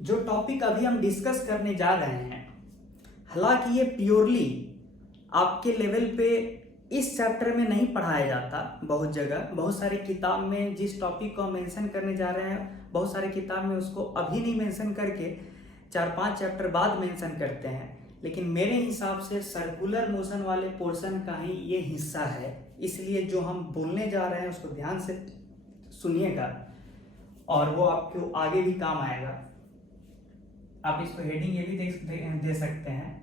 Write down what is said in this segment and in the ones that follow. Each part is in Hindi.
जो टॉपिक अभी हम डिस्कस करने जा रहे हैं, हालांकि ये प्योरली आपके लेवल पे इस चैप्टर में नहीं पढ़ाया जाता। बहुत जगह बहुत सारे किताब में जिस टॉपिक को हम मेंशन करने जा रहे हैं, बहुत सारे किताब में उसको अभी नहीं मेंशन करके 4-5 चैप्टर बाद मेंशन करते हैं। लेकिन मेरे हिसाब से सर्कुलर मोशन वाले पोर्शन का ही ये हिस्सा है, इसलिए जो हम बोलने जा रहे हैं उसको ध्यान से सुनिएगा और वो आपको आगे भी काम आएगा। आप इसको हेडिंग ये भी दे सकते हैं।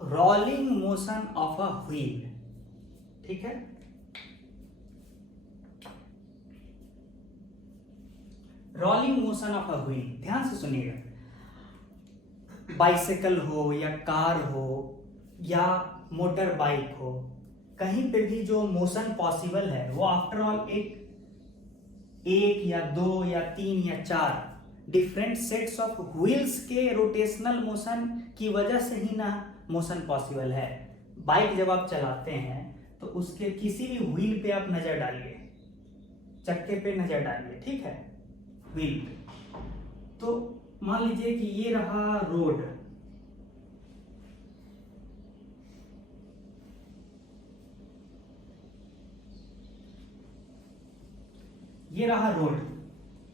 Rolling motion of a wheel, ठीक है। Rolling motion of a wheel, ध्यान से सुनिएगा। बाइसिकल हो या कार हो या मोटर बाइक हो, कहीं पे भी जो मोशन पॉसिबल है वो आफ्टर ऑल एक या दो या तीन या चार डिफरेंट सेट्स ऑफ व्हील्स के रोटेशनल मोशन की वजह से ही ना मोशन पॉसिबल है। बाइक जब आप चलाते हैं तो उसके किसी भी व्हील पे आप नजर डालिए, चक्के पे नजर डालिए, ठीक है, व्हील पे। तो मान लीजिए कि ये रहा रोड, ये रहा रोड,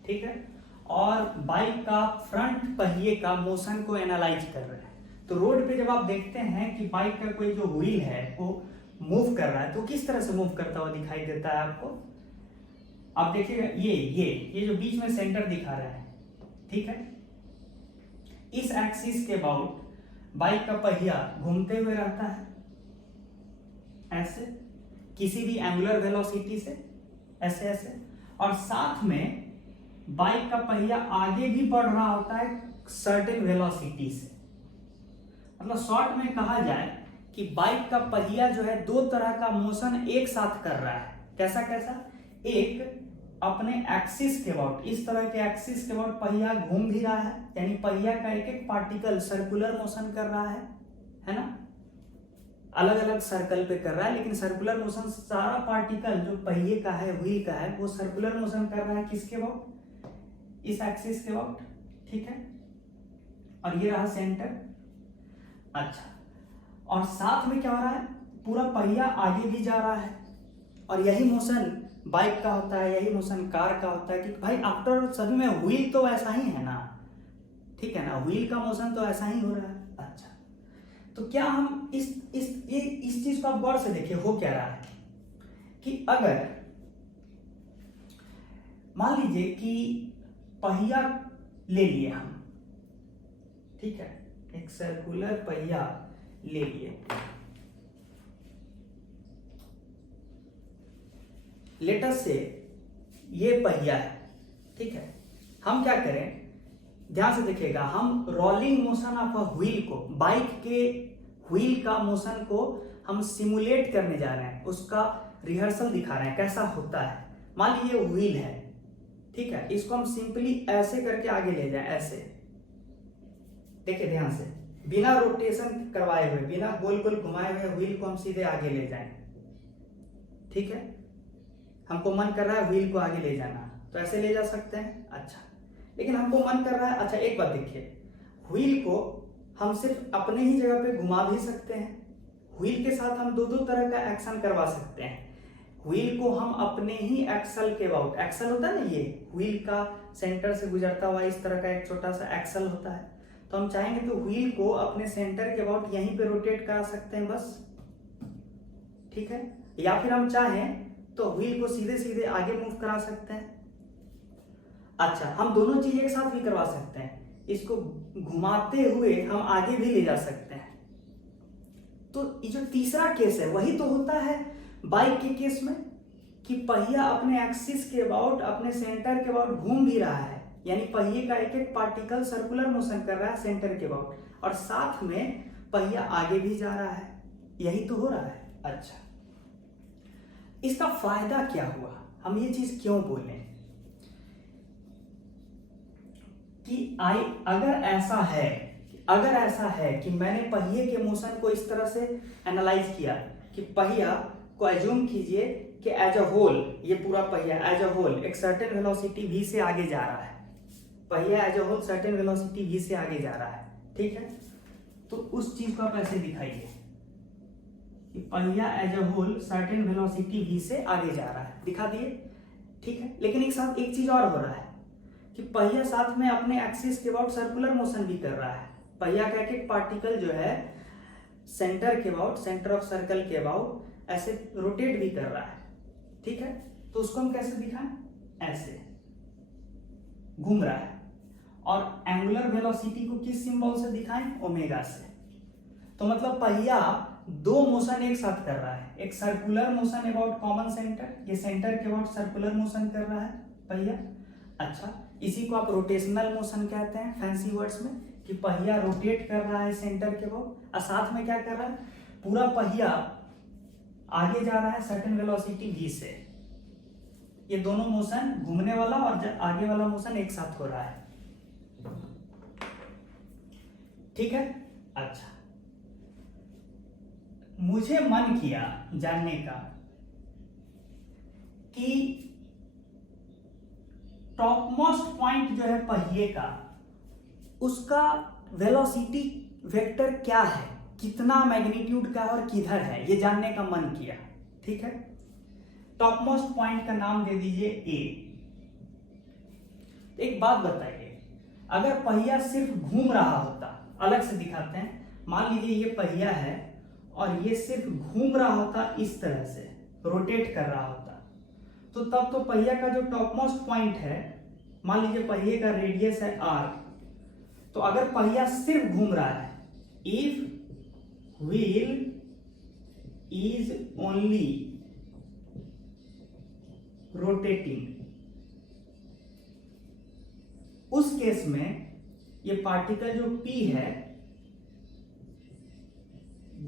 ठीक है, और बाइक का फ्रंट पहिए का मोशन को एनालाइज कर रहे हैं। तो रोड पे जब आप देखते हैं कि बाइक का कोई जो व्हील है वो मूव कर रहा है, तो किस तरह से मूव करता हुआ दिखाई देता है आपको? आप देखिएगा, ये जो बीच में सेंटर दिखा रहा है, ठीक है, इस एक्सिस के अबाउट बाइक का पहिया घूमते हुए रहता है ऐसे, किसी भी एंगुलर वेलोसिटी से, ऐसे ऐसे, और साथ में बाइक का पहिया आगे भी बढ़ रहा होता है सर्टेन वेलोसिटी से। मतलब शॉर्ट में कहा जाए कि बाइक का पहिया जो है दो तरह का मोशन एक साथ कर रहा है। कैसा कैसा? एक अपने एक्सिस के अबाउट, इस तरह के एक्सिस के अबाउट पहिया घूम भी रहा है, यानी पहिया का एक एक पार्टिकल सर्कुलर मोशन कर रहा है ना, अलग अलग सर्कल पे कर रहा है, लेकिन सर्कुलर मोशन सारा पार्टिकल जो पहिए का है, व्हील का है, वो सर्कुलर मोशन कर रहा है किसके अबाउट? इस एक्सिस के अबाउट, ठीक है। और ये रहा सेंटर। अच्छा, और साथ में क्या हो रहा है? पूरा पहिया आगे भी जा रहा है, और यही मोशन बाइक का होता है, यही मोशन कार का होता है कि भाई आफ्टर सभी में व्हील तो ऐसा ही है ना, ठीक है ना, व्हील का मोशन तो ऐसा ही हो रहा है। अच्छा, तो क्या हम इस चीज को आप गौर से देखिए, हो क्या रहा है कि अगर मान लीजिए कि पहिया ले लिए हम, ठीक है, एक सर्कुलर पहिया ले लिए, लेटर से ये पहिया है, ठीक है। हम क्या करें, ध्यान से देखिएगा, हम rolling motion of a wheel को, बाइक के व्हील का मोशन को हम सिमुलेट करने जा रहे हैं, उसका रिहर्सल दिखा रहे हैं कैसा होता है। मान लीजिए व्हील है, ठीक है, इसको हम सिंपली ऐसे करके आगे ले जाएं, ऐसे देखिए ध्यान से, बिना रोटेशन करवाए हुए, बिना गोल गोल घुमाए हुए व्हील को हम सीधे आगे ले जाएं, ठीक है। हमको मन कर रहा है व्हील को आगे ले जाना, तो ऐसे ले जा सकते हैं। अच्छा, लेकिन हमको मन कर रहा है, अच्छा एक बात देखिए, व्हील को हम सिर्फ अपने ही जगह पे घुमा भी सकते हैं, व्हील के साथ हम दो दो तरह का एक्शन करवा सकते हैं। व्हील को हम अपने ही एक्सल के अबाउट, एक्सल होता है ना, ये व्हील का सेंटर से गुजरता हुआ इस तरह का एक छोटा सा एक्सल होता है, तो हम चाहेंगे तो व्हील को अपने सेंटर के अबाउट यहीं पे रोटेट करा सकते हैं बस, ठीक है। या फिर हम चाहें तो व्हील को सीधे सीधे आगे मूव करा सकते हैं। अच्छा, हम दोनों चीज एक साथ भी करवा सकते हैं, इसको घुमाते हुए हम आगे भी ले जा सकते हैं। तो ये जो तीसरा केस है वही तो होता है बाइक के केस में, कि पहिया अपने एक्सिस के अबाउट, अपने सेंटर के अबाउट घूम भी रहा है, यानी पहिए का एक एक पार्टिकल सर्कुलर मोशन कर रहा है सेंटर के अबाउट, और साथ में पहिया आगे भी जा रहा है। यही तो हो रहा है। अच्छा, इसका फायदा क्या हुआ, हम ये चीज क्यों बोले कि अगर ऐसा है कि मैंने पहिए के मोशन को इस तरह से एनालाइज किया कि पहिया को एज्यूम कीजिए कि एज अ होल, ये पूरा पहिया एज अ होल एक सर्टेन वेलोसिटी v से आगे जा रहा है, पहिया as a whole certain velocity v से आगे जा रहा है, ठीक है। तो उस चीज को आप ऐसे दिखाइए कि पहिया as a whole certain velocity v से आगे जा रहा है, दिखा दिए, ठीक है। लेकिन एक साथ एक चीज और हो रहा है कि पहिया साथ में अपने एक्सिस के अबाउट सर्कुलर मोशन भी कर रहा है। पहिया का एक एक पार्टिकल जो है सेंटर के अबाउट, सेंटर ऑफ सर्कल के अबाउट ऐसे रोटेट भी कर रहा है, ठीक है। तो उसको हम कैसे दिखाएं, ऐसे घूम रहा है। और एंगुलर वेलोसिटी को किस सिंबल से दिखाएं, ओमेगा से। तो मतलब पहिया दो मोशन एक साथ कर रहा है, एक circular motion about common centre, ये सेंटर के अबाउट सर्कुलर मोशन कर रहा है पहिया। अच्छा, इसी को आप रोटेशनल मोशन कहते हैं फैंसी वर्ड्स में, कि पहिया रोटेट कर रहा है सेंटर के अबाउट, और साथ में क्या कर रहा है, पूरा पहिया आगे जा रहा है सर्टेन वेलोसिटी v से। ये दोनों मोशन, घूमने वाला और आगे वाला मोशन एक साथ हो रहा है, ठीक है। अच्छा, मुझे मन किया जानने का कि टॉप मोस्ट पॉइंट जो है पहिए का, उसका वेलोसिटी वेक्टर क्या है, कितना मैग्नीट्यूड का और किधर है, ये जानने का मन किया, ठीक है। टॉप मोस्ट पॉइंट का नाम दे दीजिए ए। एक बात बताइए, अगर पहिया सिर्फ घूम रहा होता, अलग से दिखाते हैं, मान लीजिए ये पहिया है और ये सिर्फ घूम रहा होता, इस तरह से रोटेट कर रहा होता, तो तब तो पहिया का जो टॉप मोस्ट पॉइंट है, मान लीजिए पहिए का रेडियस है r, तो अगर पहिया सिर्फ घूम रहा है, if wheel is only rotating, उस केस में ये पार्टिकल जो p है,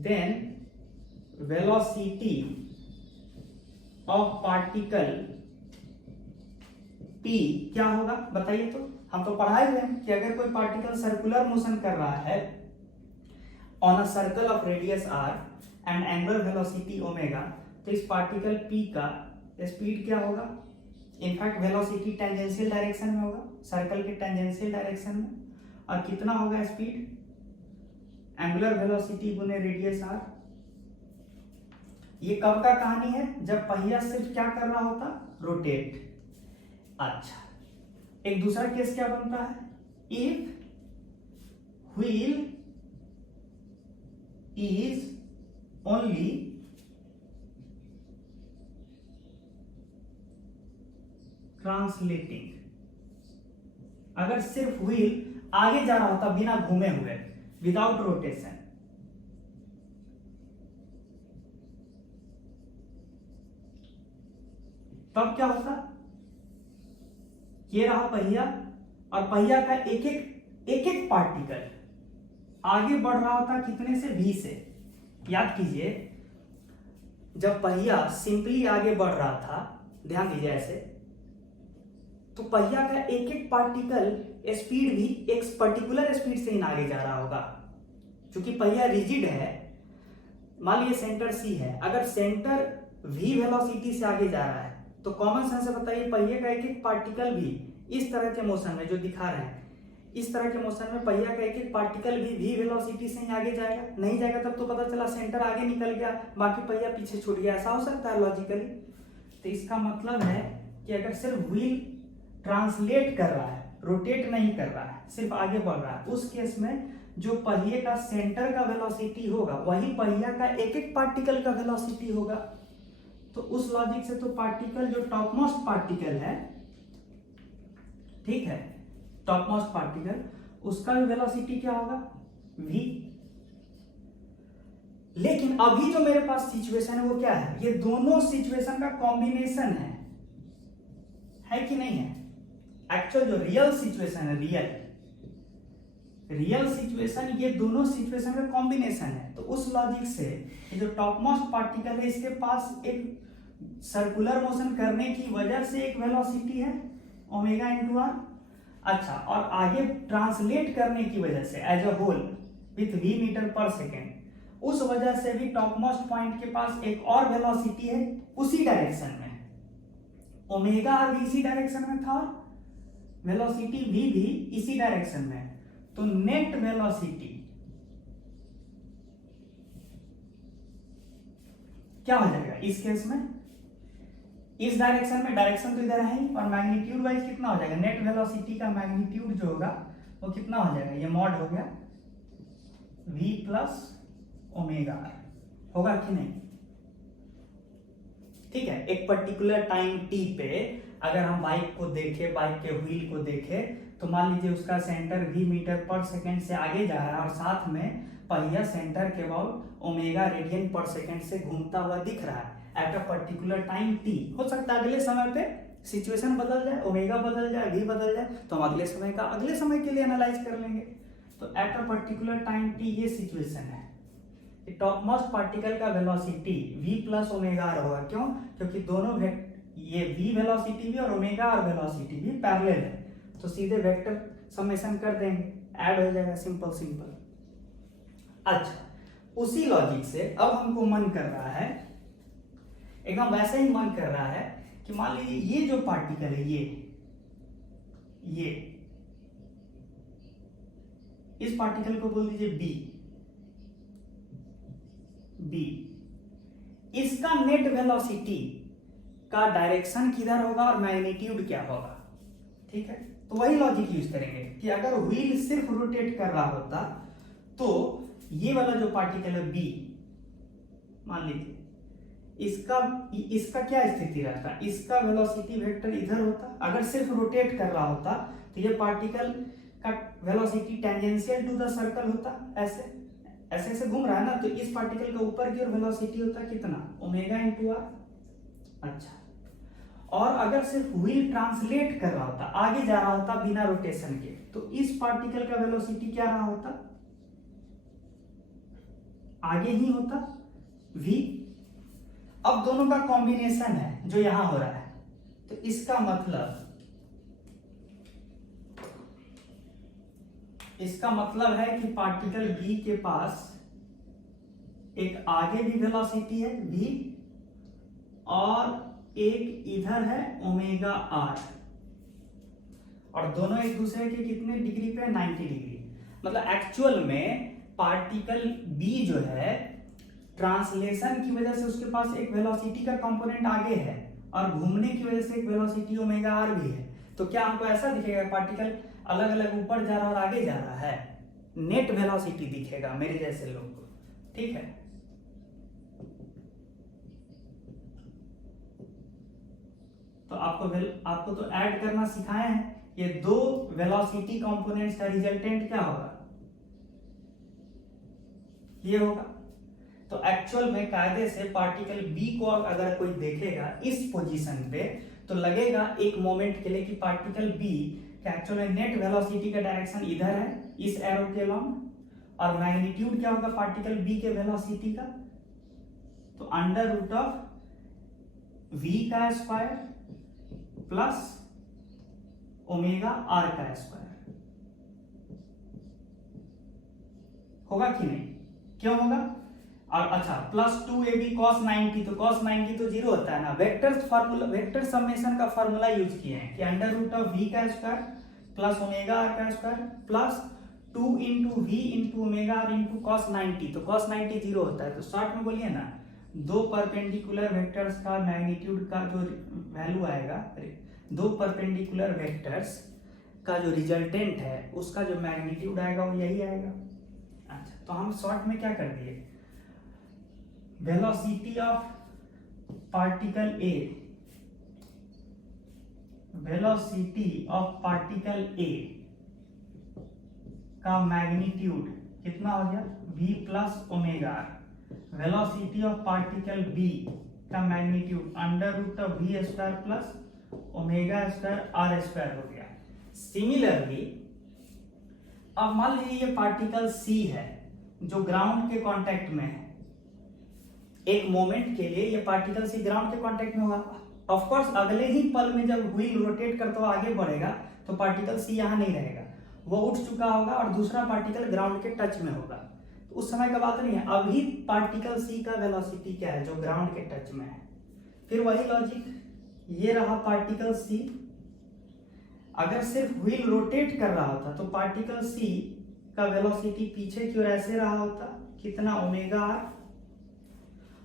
then velocity of particle p क्या होगा बताइए। तो हम तो पढ़ाए हुए हैं कि अगर कोई पार्टिकल सर्कुलर मोशन कर रहा है on a circle of radius r and angular velocity omega, तो इस पार्टिकल p का स्पीड क्या होगा, इनफैक्ट वेलोसिटी टेंजेंशियल डायरेक्शन में होगा, सर्कल के टेंजेंशियल डायरेक्शन में, और कितना होगा स्पीड, एंगुलर वेलोसिटी गुने रेडियस r। ये कब का कहानी है, जब पहिया सिर्फ क्या कर रहा होता, रोटेट। अच्छा, एक दूसरा केस क्या बनता है, if wheel is only translating, अगर सिर्फ व्हील आगे जा रहा होता बिना घूमे हुए, विदाउट रोटेशन, तब क्या होता, ये रहा पहिया, और पहिया का एक एक पार्टिकल आगे बढ़ रहा होता, कितने से, v से। याद कीजिए, जब पहिया सिंपली आगे बढ़ रहा था, ध्यान दीजिए ऐसे, तो पहिया का एक एक पार्टिकल स्पीड भी एक पर्टिकुलर स्पीड से ही आगे जा रहा होगा। क्योंकि पहिया रिजिड है, मान लीजिए सेंटर c है, अगर सेंटर v वेलोसिटी से आगे जा रहा है, तो कॉमन सेंस से बताइए पहिए का एक एक पार्टिकल भी इस तरह के मोशन में जो दिखा रहे हैं, इस तरह के मोशन में पहिया का एक एक पार्टिकल भी v वेलोसिटी से ही आगे जाएगा, नहीं जाएगा तब तो पता चला सेंटर आगे निकल गया, बाकी पहिया पीछे छूट गया, ऐसा हो सकता है लॉजिकली। तो इसका मतलब है कि अगर सिर्फ व्हील ट्रांसलेट कर रहा है, रोटेट नहीं कर रहा है, सिर्फ आगे बढ़ रहा है, उस केस में जो पहिए का सेंटर का वेलोसिटी होगा वही पहिया का एक एक पार्टिकल का वेलोसिटी होगा। तो उस लॉजिक से तो पार्टिकल जो टॉप मोस्ट पार्टिकल है, ठीक है, टॉप मोस्ट पार्टिकल, उसका भी वेलोसिटी क्या होगा, v। लेकिन अभी जो मेरे पास सिचुएशन है वो क्या है, ये दोनों सिचुएशन का कॉम्बिनेशन है कि नहीं है। एक्चुअल जो रियल सिचुएशन है, रियल सिचुएशन, ये दोनों सिचुएशन का कॉम्बिनेशन है। तो उस लॉजिक से ये जो टॉप मोस्ट पार्टिकल है, इसके पास एक सर्कुलर मोशन करने की वजह से एक वेलोसिटी है ओमेगा इंटू आर। अच्छा, और आगे ट्रांसलेट करने की वजह से as a whole with v metre पर सेकेंड, उस वजह से भी टॉप मोस्ट पॉइंट के पास एक और वेलोसिटी है उसी डायरेक्शन में। ओमेगा आर भी इसी डायरेक्शन में था, वेलोसिटी v भी इसी डायरेक्शन में। तो नेट वेलोसिटी क्या हो जाएगा इस केस में, इस डायरेक्शन में, डायरेक्शन तो इधर है ही, और मैग्नीट्यूड वाइज कितना हो जाएगा, नेट वेलोसिटी का मैग्नीट्यूड जो होगा वो कितना हो जाएगा, ये मॉड हो गया v प्लस ओमेगा आर, होगा कि नहीं। ठीक है, एक पर्टिकुलर टाइम t पे अगर हम बाइक को देखें, बाइक के व्हील को देखें, तो मान लीजिए उसका सेंटर v मीटर पर सेकेंड से आगे जा रहा है और साथ में पहिया सेंटर के अबाउट ओमेगा रेडियन पर सेकेंड से घूमता हुआ दिख रहा है at a particular time t। हो सकता है अगले समय पे सिचुएशन बदल जाए, ओमेगा बदल जाए, v बदल जाए, तो हम अगले समय के लिए एनालाइज कर लेंगे। तो at a particular time t ये सिचुएशन है, टॉप मोस्ट पार्टिकल का velocity v plus omega r होगा। क्यों, क्योंकि दोनों ये v वेलोसिटी भी और ओमेगा आर वेलोसिटी भी पैरेलल है, तो सीधे वेक्टर समेशन कर देंगे, ऐड हो जाएगा, सिंपल सिंपल। अच्छा, उसी लॉजिक से अब हमको मन कर रहा है, एकदम वैसे ही मन कर रहा है कि मान लीजिए ये जो पार्टिकल है, ये इस पार्टिकल को बोल दीजिए b, इसका नेट वेलोसिटी का डायरेक्शन किधर होगा और मैग्नीट्यूड क्या होगा। ठीक है, तो वही लॉजिक यूज करेंगे कि अगर व्हील सिर्फ रोटेट कर रहा होता तो ये वाला जो पार्टिकल है b, मान लीजिए इसका क्या स्थिति रहता, इसका वेलोसिटी वेक्टर इधर होता। अगर सिर्फ रोटेट कर रहा होता तो ये पार्टिकल का velocity tangential to the circle होता, ऐसे ऐसे ऐसे घूम रहा है ना, तो इस पार्टिकल का ऊपर की ओर वेलोसिटी होता कितना, ओमेगा इंटू आर। अच्छा, और अगर सिर्फ व्हील ट्रांसलेट कर रहा होता, आगे जा रहा होता बिना रोटेशन के, तो इस पार्टिकल का वेलोसिटी क्या रहा होता, आगे ही होता v। अब दोनों का कॉम्बिनेशन है जो यहां हो रहा है, तो इसका मतलब है कि पार्टिकल b के पास एक आगे भी वेलोसिटी है v और एक इधर है ओमेगा आर, और दोनों एक दूसरे के कितने डिग्री पे, 90 डिग्री। मतलब एक्चुअल में पार्टिकल b जो है, ट्रांसलेशन की वजह से उसके पास एक वेलोसिटी का कंपोनेंट आगे है और घूमने की वजह से एक वेलोसिटी ओमेगा आर भी है। तो क्या हमको ऐसा दिखेगा पार्टिकल अलग अलग ऊपर जा रहा और आगे जा रहा है, नेट वेलोसिटी दिखेगा मेरे जैसे लोग को। ठीक है, तो आपको तो ऐड करना सिखाए हैं, ये दो वेलोसिटी कंपोनेंट्स का रिजल्टेंट क्या होगा, ये होगा। तो एक्चुअल में कायदे से पार्टिकल b को अगर कोई देखेगा इस पोजीशन पे, तो लगेगा एक मोमेंट के लिए कि पार्टिकल b का एक्चुअल में नेट वेलोसिटी का डायरेक्शन इधर है इस एरो के लॉन्ग, और मैग्नीट्यूड क्या होगा पार्टिकल b के वेलोसिटी का, तो अंडर रूट ऑफ v का स्क्वायर प्लस ओमेगा r का स्क्वायर, होगा कि नहीं, क्यों होगा। और अच्छा, प्लस 2ab cos 90, तो cos 90 तो जीरो होता है ना, वेक्टर समेशन का फार्मूला यूज किए हैं कि अंडर रूट ऑफ v का स्क्वायर प्लस ओमेगा r का square plus 2 into v into omega r into cos 90, तो cos 90 जीरो होता है। तो शॉर्ट में बोलिए ना, दो परपेंडिकुलर वेक्टर्स का मैग्नीट्यूड का जो वैल्यू आएगा, दो परपेंडिकुलर वेक्टर्स का जो रिजल्टेंट है उसका जो मैग्नीट्यूड आएगा वो यही आएगा। अच्छा, तो हम शॉर्ट में क्या कर दिए, velocity of particle A, velocity of particle A का मैग्नीट्यूड कितना हो गया v plus omega are. Velocity of particle B का magnitude under root of V square plus omega square are square हो गया। सिमिलरली अब मान लीजिए ये पार्टिकल सी है जो ग्राउंड के कांटेक्ट में है, एक मोमेंट के लिए ये पार्टिकल सी ग्राउंड के कांटेक्ट में होगा। ऑफ कोर्स अगले ही पल में जब व्हील रोटेट करता हुआ आगे बढ़ेगा तो पार्टिकल सी यहाँ नहीं रहेगा, वो उठ चुका होगा और दूसरा पार्टिकल ग्राउंड के टच में होगा। तो उस समय का बात नहीं है, अभी पार्टिकल सी का वेलोसिटी क्या है जो ग्राउंड के टच में है। फिर वही लॉजिक, ये रहा पार्टिकल सी, अगर सिर्फ व्हील रोटेट कर रहा होता तो पार्टिकल सी का वेलोसिटी पीछे की ओर ऐसे रहा होता, कितना ओमेगा आर,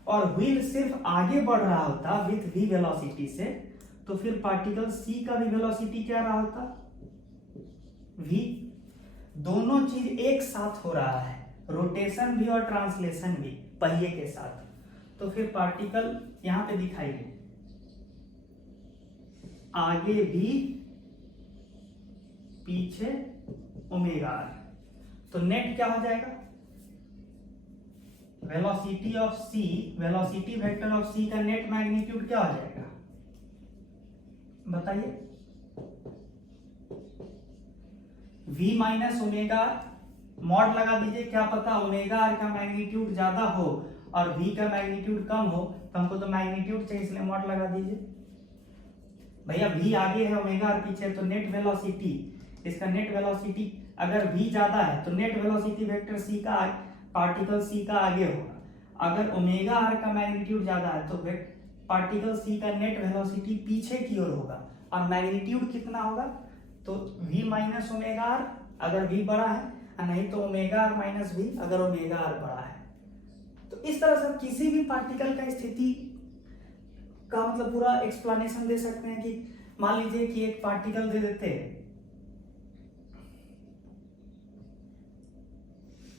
और व्हील सिर्फ आगे बढ़ रहा होता विथ वी वेलोसिटी से, तो फिर पार्टिकल सी का भी वेलोसिटी क्या रहा होता v। दोनों चीज एक साथ हो रहा है, रोटेशन भी और ट्रांसलेशन भी पहिए के साथ। तो फिर पार्टिकल यहां पे दिखाइए, आगे भी पीछे ओमेगा आर, तो नेट क्या हो जाएगा, velocity of C, velocity vector of C का नेट मैग्नीट्यूड क्या हो जाएगा बताइए, v माइनस ओमेगा मॉड लगा दीजिए, क्या पता ओमेगा आर का मैग्नीट्यूड ज्यादा हो और v का मैग्नीट्यूड कम हो, तो हमको तो मैग्नीट्यूड चाहिए इसलिए मॉड लगा दीजिए। भैया v आगे है ओमेगा आर पीछे, तो नेट वेलोसिटी, इसका नेट वेलोसिटी अगर v ज्यादा है तो नेट वेलोसिटी वेक्टर c का पार्टिकल c का आगे होगा। अगर ओमेगा आर का मैग्नीट्यूड ज्यादा है तो पार्टिकल c का नेट वेलोसिटी पीछे की ओर होगा, और मैग्नीट्यूड कितना होगा, तो v माइनस ओमेगा आर अगर v बड़ा है, और नहीं तो ओमेगा आर माइनस v अगर ओमेगा आर बड़ा है। तो इस तरह से किसी भी पार्टिकल का स्थिति का मतलब पूरा एक्सप्लेनेशन दे सकते हैं कि मान लीजिए कि एक पार्टिकल दे देते हैं,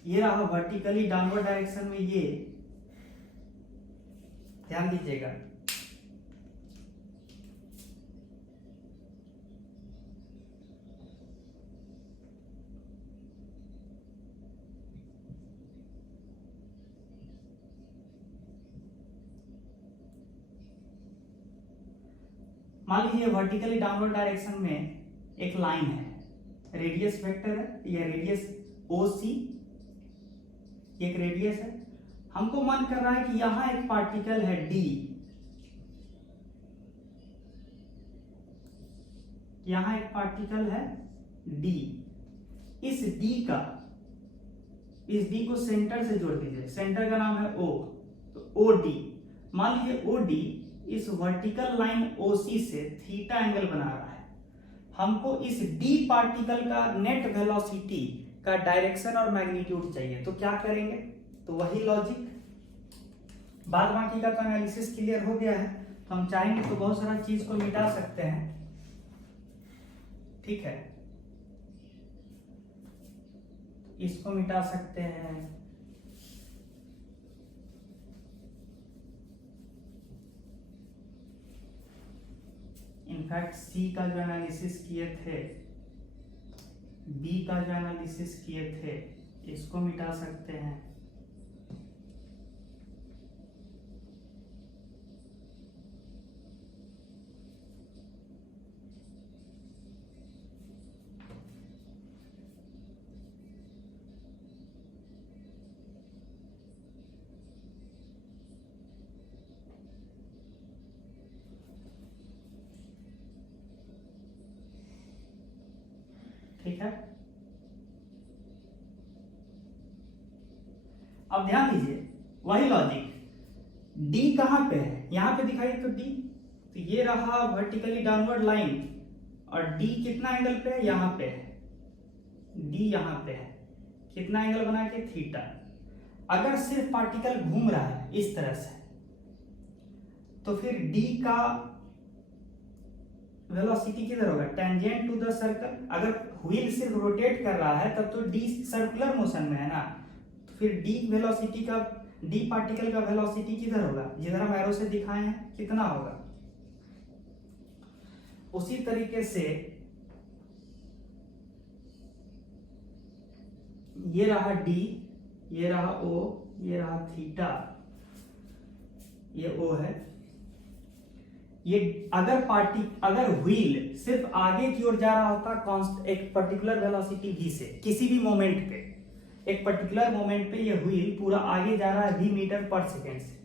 ये रहा वर्टिकली डाउनवर्ड डायरेक्शन में, ये ध्यान दीजिएगा, मान लीजिए वर्टिकली डाउनवर्ड डायरेक्शन में एक लाइन है, रेडियस वेक्टर है, यह रेडियस OC, एक रेडियस है। हमको मन कर रहा है कि यहां एक पार्टिकल है D, यहां एक पार्टिकल है D, इस D को सेंटर से जोड़ दीजिए, सेंटर का नाम है O, तो OD, मान लीजिए OD इस वर्टिकल लाइन OC से थीटा एंगल बना रहा है। हमको इस D पार्टिकल का नेट वेलोसिटी का डायरेक्शन और मैग्नीट्यूड चाहिए, तो क्या करेंगे, तो वही लॉजिक, बाद बाकी का तो एनालिसिस क्लियर हो गया है। तो हम चाहेंगे तो बहुत सारा चीज को मिटा सकते हैं, ठीक है, इसको मिटा सकते हैं, इनफैक्ट सी का जो एनालिसिस किए थे, बी का जो एनालिसिस किए थे, इसको मिटा सकते हैं, ठीक है। अब ध्यान दीजिए वही लॉजिक, D कहां पे है, यहां पे दिखाई तो D, तो ये रहा वर्टिकली डाउनवर्ड लाइन, और D कितना एंगल पे है, यहां पे है, D यहां पे है, कितना एंगल बना के, थीटा। अगर सिर्फ पार्टिकल घूम रहा है इस तरह से, तो फिर D का वेलोसिटी किधर होगा, टेंजेंट टू द सर्कल। अगर व्हील सिर्फ रोटेट कर रहा है तब तो D सर्कुलर मोशन में है ना, तो फिर D वेलोसिटी का डी पार्टिकल का वेलोसिटी किधर होगा, जिधर हम एरो से दिखाए हैं, कितना होगा। उसी तरीके से ये रहा डी, ये रहा ओ, ये रहा थीटा, ये ओ है। ये अगर व्हील सिर्फ आगे की ओर जा रहा होता एक पर्टिकुलर वेलोसिटी v से, किसी भी मोमेंट पे, एक पर्टिकुलर मोमेंट पे ये व्हील पूरा आगे जा रहा है v मीटर पर सेकेंड से,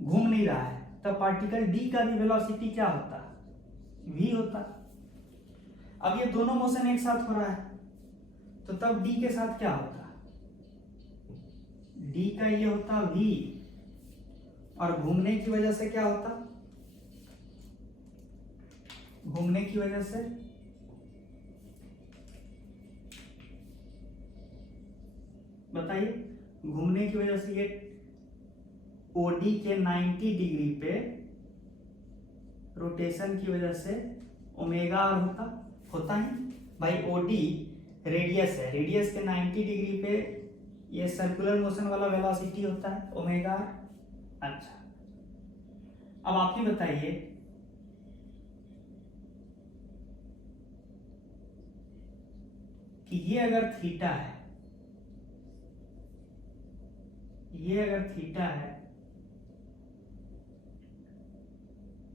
घूम नहीं रहा है, तब पार्टिकल d का भी वेलोसिटी क्या होता, v होता। अब ये दोनों मोशन एक साथ हो रहा है, तो तब d के साथ क्या होता, d का ये होता v, और घूमने की वजह से क्या होता, घूमने की वजह से बताइए, घूमने की वजह से ये OD के 90 डिग्री पे रोटेशन की वजह से ओमेगा आर होता है भाई। OD रेडियस है, रेडियस के 90 डिग्री पे ये सर्कुलर मोशन वाला वेलोसिटी होता है ओमेगा आर। अच्छा, अब आप ही बताइए कि ये अगर थीटा है, ये अगर थीटा है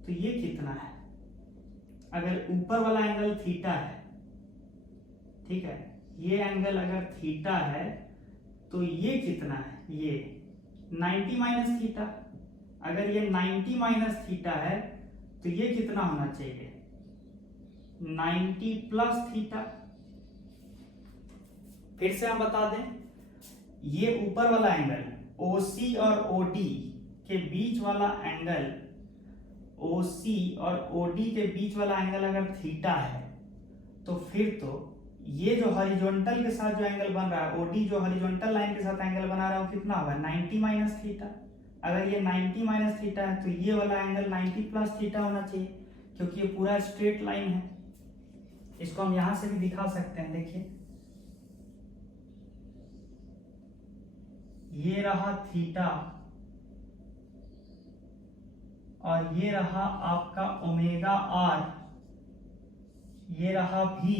तो ये कितना है। अगर ऊपर वाला एंगल थीटा है, ठीक है, ये एंगल अगर थीटा है तो ये कितना है, ये 90 माइनस थीटा। अगर ये 90 माइनस थीटा है तो ये कितना होना चाहिए, 90 प्लस थीटा। फिर से हम बता दें, ये ऊपर वाला एंगल OC और OD के बीच वाला एंगल, OC और OD के बीच वाला एंगल अगर थीटा है, तो फिर तो ये जो हॉरिजॉन्टल के साथ जो एंगल बन रहा है, OD जो हॉरिजॉन्टल लाइन के साथ एंगल बना रहा है, वो कितना होगा, 90 माइनस थीटा। अगर ये 90 माइनस थीटा है तो ये वाला एंगल 90 प्लस थीटा होना चाहिए, क्योंकि ये पूरा स्ट्रेट लाइन है। इसको हम यहां से भी दिखा सकते हैं, देखिए ये रहा थीटा और ये रहा आपका ओमेगा आर, ये रहा भी,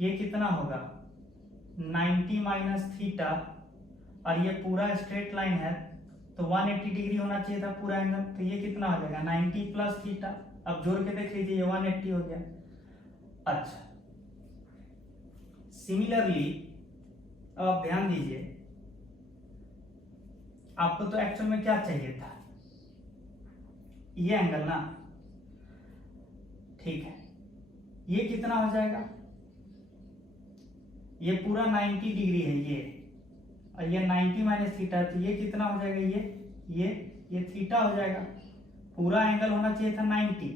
ये कितना होगा 90 माइनस थीटा, और ये पूरा स्ट्रेट लाइन है तो 180 डिग्री होना चाहिए था पूरा एंगल, तो ये कितना हो जाएगा 90 प्लस थीटा। अब जोड़ के देख लीजिए, ये 180 हो गया। अच्छा, सिमिलरली अब ध्यान दीजिए, आपको तो एक्चुअल में क्या चाहिए था, ये एंगल ना, ठीक है, ये कितना हो जाएगा, ये पूरा 90 डिग्री है ये, और ये 90 माइनस थीटा, तो ये कितना हो जाएगा, ये थीटा हो जाएगा। पूरा एंगल होना चाहिए था 90,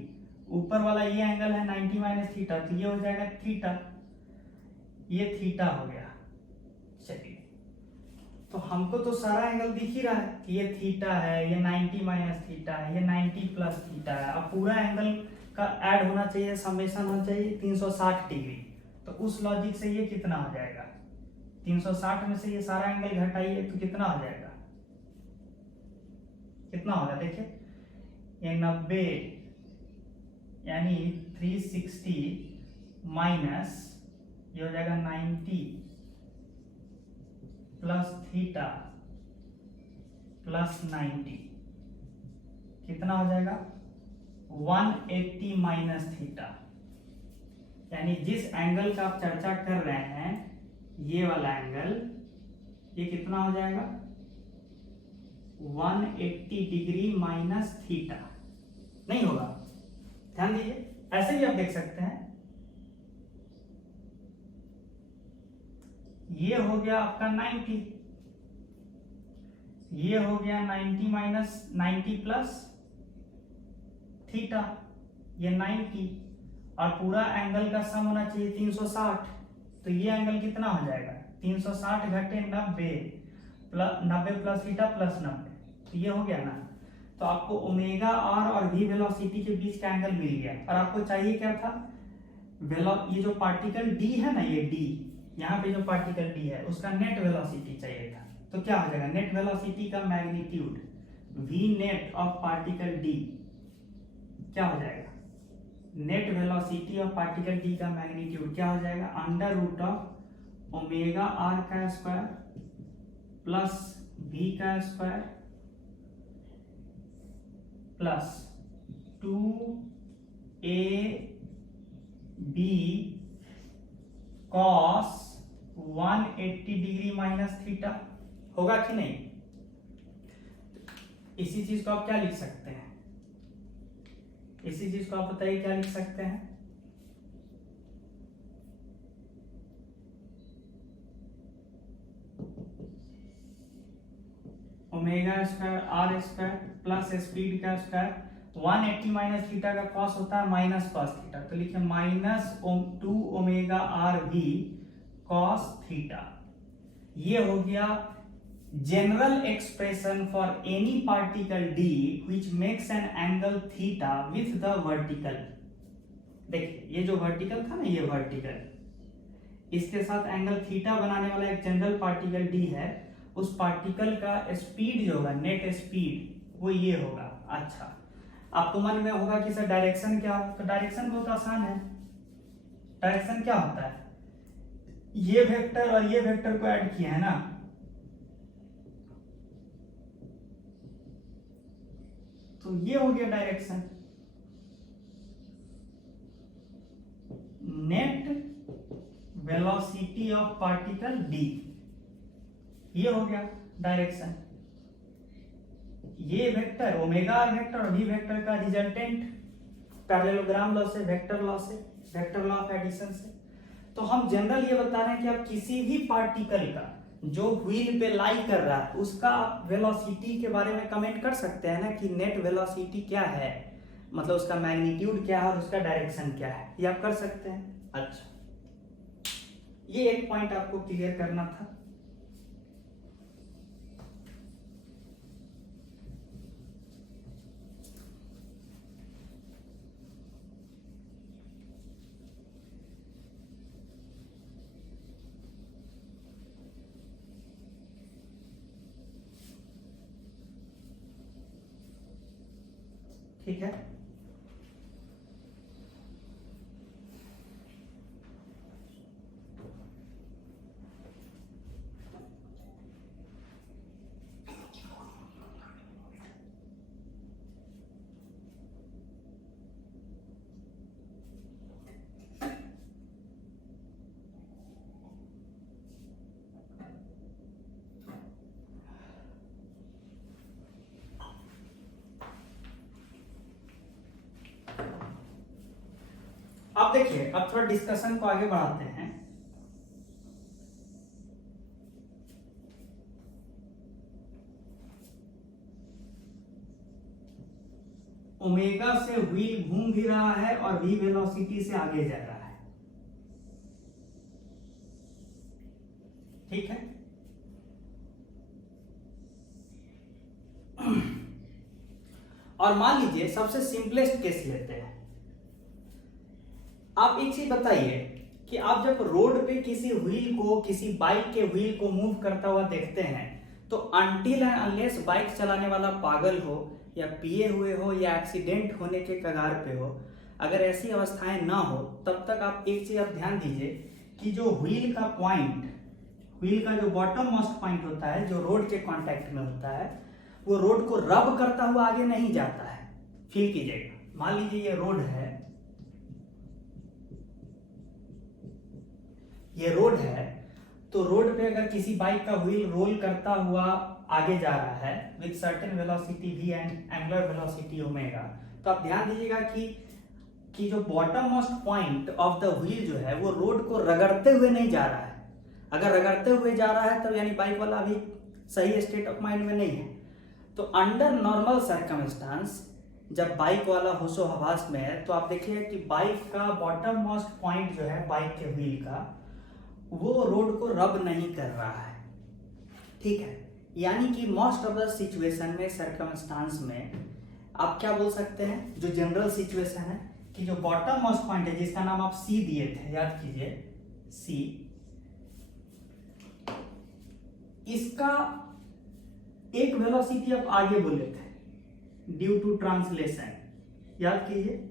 ऊपर वाला ये एंगल है 90 माइनस थीटा, तो ये हो जाएगा थीटा, ये थीटा हो गया। चलिए, तो हमको तो सारा एंगल दिख ही रहा है कि ये थीटा है, ये 90 माइनस थीटा है, ये 90 प्लस थीटा है। अब पूरा एंगल का ऐड होना चाहिए, समेशन होना चाहिए 360 डिग्री। तो उस लॉजिक से ये कितना हो जाएगा, 360 में से ये सारा एंगल घटाइए तो कितना हो जाएगा, कितना होगा, देखिए ये 90 यानी 360 माइनस ये हो जाएगा 90 प्लस थीटा प्लस 90, कितना हो जाएगा 180 माइनस थीटा। यानी जिस एंगल का आप चर्चा कर रहे हैं, ये वाला एंगल, ये कितना हो जाएगा 180 डिग्री माइनस थीटा। नहीं होगा, ध्यान दीजिए, ऐसे भी आप देख सकते हैं, ये हो गया आपका 90, ये हो गया 90 माइनस 90 प्लस थीटा, ये 90, और पूरा एंगल का सम होना चाहिए 360, तो ये एंगल कितना हो जाएगा 360 घटे 90 प्लस थीटा प्लस 90, तो ये हो गया ना। तो आपको ओमेगा आर और v वेलोसिटी के बीच का एंगल मिल गया, और आपको चाहिए क्या था, ये जो पार्टिकल d है ना, ये d, यहाँ पे जो पार्टिकल d है उसका नेट वेलोसिटी चाहिए था। तो क्या हो जाएगा, नेट वेलोसिटी का magnitude v net of particle d क्या हो जाएगा, net velocity of particle d का मैग्नीट्यूड क्या हो जाएगा, under root of omega r का स्क्वायर प्लस v का square plus 2ab cos 180 degree minus theta होगा कि नहीं। इसी चीज को आप क्या लिख सकते हैं, इसी चीज को आप बताइए क्या लिख सकते हैं, omega square are square plus speed का स्क्वायर 180 माइनस थीटा का कॉस होता है माइनस कॉस थीटा, तो लिखिए minus 2 omega r v cos theta. ये हो गया general expression for any particle d which makes an angle theta with the vertical. देखिए ये जो वर्टिकल था ना, ये वर्टिकल, इसके साथ एंगल थीटा बनाने वाला एक जनरल पार्टिकल d है, उस पार्टिकल का स्पीड जो होगा, नेट स्पीड, वो ये होगा। अच्छा, आपको मन में होगा कि सर डायरेक्शन क्या हो, तो डायरेक्शन बहुत आसान है। डायरेक्शन क्या होता है, ये वेक्टर और ये वेक्टर को ऐड किया है ना, तो ये हो गया direction. Net velocity of particle d, ये हो गया डायरेक्शन। ये वेक्टर ओमेगा आर वेक्टर और v वेक्टर का रिजल्टेंट पैरेललोग्राम लॉ से, वेक्टर लॉ से, वेक्टर लॉ ऑफ एडिशन से। तो हम जनरल ये बता रहे हैं कि आप किसी भी पार्टिकल का जो व्हील पे लाई कर रहा है उसका आप वेलोसिटी के बारे में कमेंट कर सकते हैं ना, कि नेट वेलोसिटी क्या है, मतलब उसका मैग्नीट्यूड क्या है और उसका डायरेक्शन क्या है, ये आप कर सकते हैं। अच्छा, ये एक पॉइंट आपको क्लियर करना था। ठीक है, अब देखिए, अब थोड़ा डिस्कशन को आगे बढ़ाते हैं। ओमेगा से व्हील घूम भी रहा है और v वेलोसिटी से आगे जा रहा है, ठीक है। और मान लीजिए सबसे सिंपलेस्ट केस लेते हैं। आप एक चीज बताइए कि आप जब रोड पे किसी व्हील को, किसी बाइक के व्हील को मूव करता हुआ देखते हैं, तो अनटिल एंड अनलेस बाइक चलाने वाला पागल हो या पिए हुए हो या एक्सीडेंट होने के कगार पे हो, अगर ऐसी अवस्थाएं ना हो, तब तक आप एक चीज आप ध्यान दीजिए कि जो व्हील का पॉइंट, व्हील का जो बॉटम मोस्ट पॉइंट होता है, जो रोड के कांटेक्ट में होता है, वो रोड को रब करता हुआ आगे नहीं जाता है। फील कीजिएगा, मान लीजिए ये रोड है, ये रोड है, तो रोड पे अगर किसी बाइक का व्हील रोल करता हुआ आगे जा रहा है with certain velocity v and angular velocity omega, तो आप ध्यान दीजिएगा कि जो bottom most point of the wheel जो है वो रोड को रगड़ते हुए नहीं जा रहा है। अगर रगड़ते हुए जा रहा है तो यानी बाइक वाला अभी सही स्टेट ऑफ माइंड में नहीं है। तो अंडर नॉर्मल सर्कमस्टांस जब बाइक वाला होशो हवास में है, तो आप देखिए कि बाइक का बॉटम मोस्ट पॉइंट जो है बाइक के व्हील का, वो रोड को रब नहीं कर रहा है, ठीक है। यानी कि मोस्ट ऑफ द सिचुएशन में, सर्कमस्टांस में आप क्या बोल सकते हैं, जो जनरल सिचुएशन है, कि जो बॉटम मोस्ट पॉइंट है जिसका नाम आप सी दिए थे, याद कीजिए सी, इसका एक वेलोसिटी आप आगे बोले थे ड्यू टू ट्रांसलेशन, याद कीजिए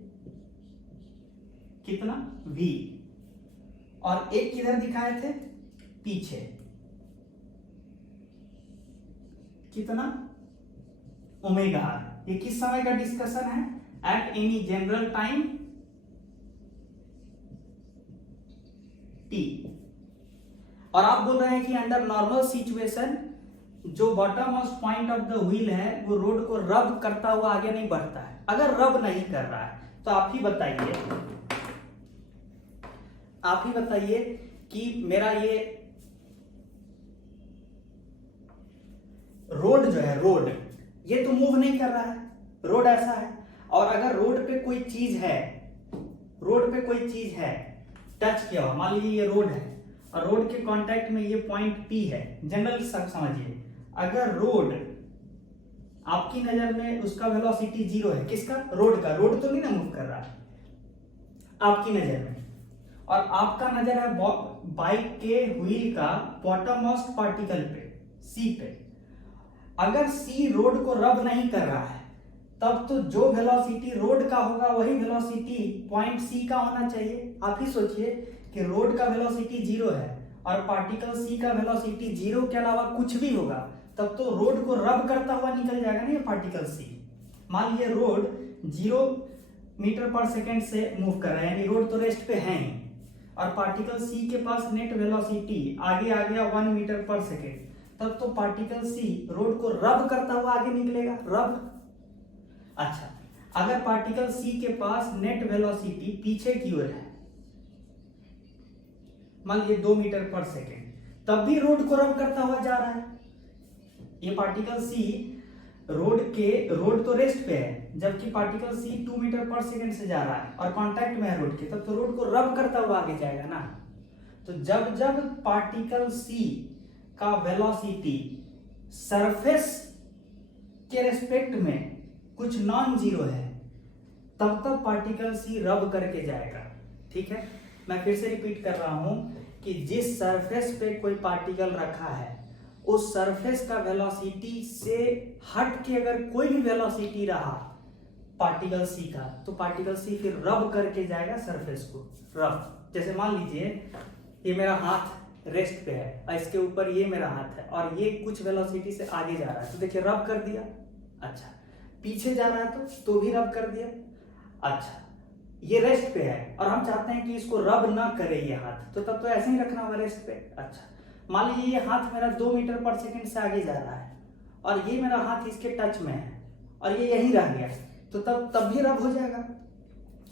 कितना v, और एक किधर दिखाए थे पीछे, कितना ओमेगा आर। ये किस समय का डिस्कशन है? At any general time t। और आप बोल रहे हैं कि अंडर नॉर्मल सिचुएशन जो bottom most point of the wheel है वो रोड को रब करता हुआ आगे नहीं बढ़ता है। अगर रब नहीं कर रहा है तो आप ही बताइए कि मेरा ये रोड जो है, रोड ये तो मूव नहीं कर रहा है, रोड ऐसा है। और अगर रोड पे कोई चीज है टच किया हुआ, मान लीजिए ये रोड है और रोड के कांटेक्ट में ये पॉइंट P है, जनरल सब समझिए। अगर रोड आपकी नजर में उसका वेलोसिटी 0 है, किसका? रोड का। रोड तो नहीं ना मूव कर रहा है आपकी नजर में, और आपका नजर है बाइक के व्हील का बॉटम मोस्ट पार्टिकल पे, C पे। अगर C रोड को रब नहीं कर रहा है तब तो जो वेलोसिटी रोड का होगा वही वेलोसिटी पॉइंट C का होना चाहिए। आप ही सोचिए कि रोड का वेलोसिटी 0 है और पार्टिकल C का वेलोसिटी 0 के अलावा कुछ भी होगा, तब तो रोड को रब करता हुआ निकल जाएगा ना ये पार्टिकल C। मान लीजिए रोड 0 मीटर पर सेकेंड से मूव कर रहा है, यानी रोड तो रेस्ट पे है ही, और पार्टिकल C के पास नेट वेलोसिटी आगे आ गया 1 मीटर पर सेकेंड, तब तो पार्टिकल C रोड को रब करता हुआ आगे निकलेगा। रब। अच्छा, अगर पार्टिकल C के पास नेट वेलोसिटी पीछे की ओर है, मान लीजिए 2 मीटर पर सेकेंड, तब भी रोड को रब करता हुआ जा रहा है। ये पार्टिकल C रोड तो रेस्ट पे है, जबकि पार्टिकल C 2 मीटर पर सेकेंड से जा रहा है और कांटेक्ट में है रोड के, तब तो रोड को रब करता हुआ आगे जाएगा ना। तो जब पार्टिकल C का वेलोसिटी सरफेस के रेस्पेक्ट में कुछ नॉन जीरो है, तब पार्टिकल C रब करके जाएगा। ठीक है, मैं फिर से रिपीट कर रहा हूं कि जिस सरफेस पे कोई पार्टिकल रखा है उस सरफेस का वेलोसिटी से हट के अगर कोई भी वेलोसिटी रहा पार्टिकल C का, तो पार्टिकल C फिर रब करके जाएगा सरफेस को। रब, जैसे मान लीजिए ये मेरा हाथ रेस्ट पे है और इसके ऊपर ये मेरा हाथ है और ये कुछ वेलोसिटी से आगे जा रहा है, तो देखिए रब कर दिया। अच्छा, पीछे जा रहा है तो भी रब कर दिया। अच्छा, ये रेस्ट पे है और हम चाहते हैं कि इसको रब ना करे ये हाथ, तो तब तो ऐसे ही रखना होगा रेस्ट पे। अच्छा, मान लीजिए ये हाथ मेरा 2 मीटर पर सेकेंड से आगे जा रहा है और ये मेरा हाथ इसके टच में है और ये यहीं रह गया, तो तब भी रब हो जाएगा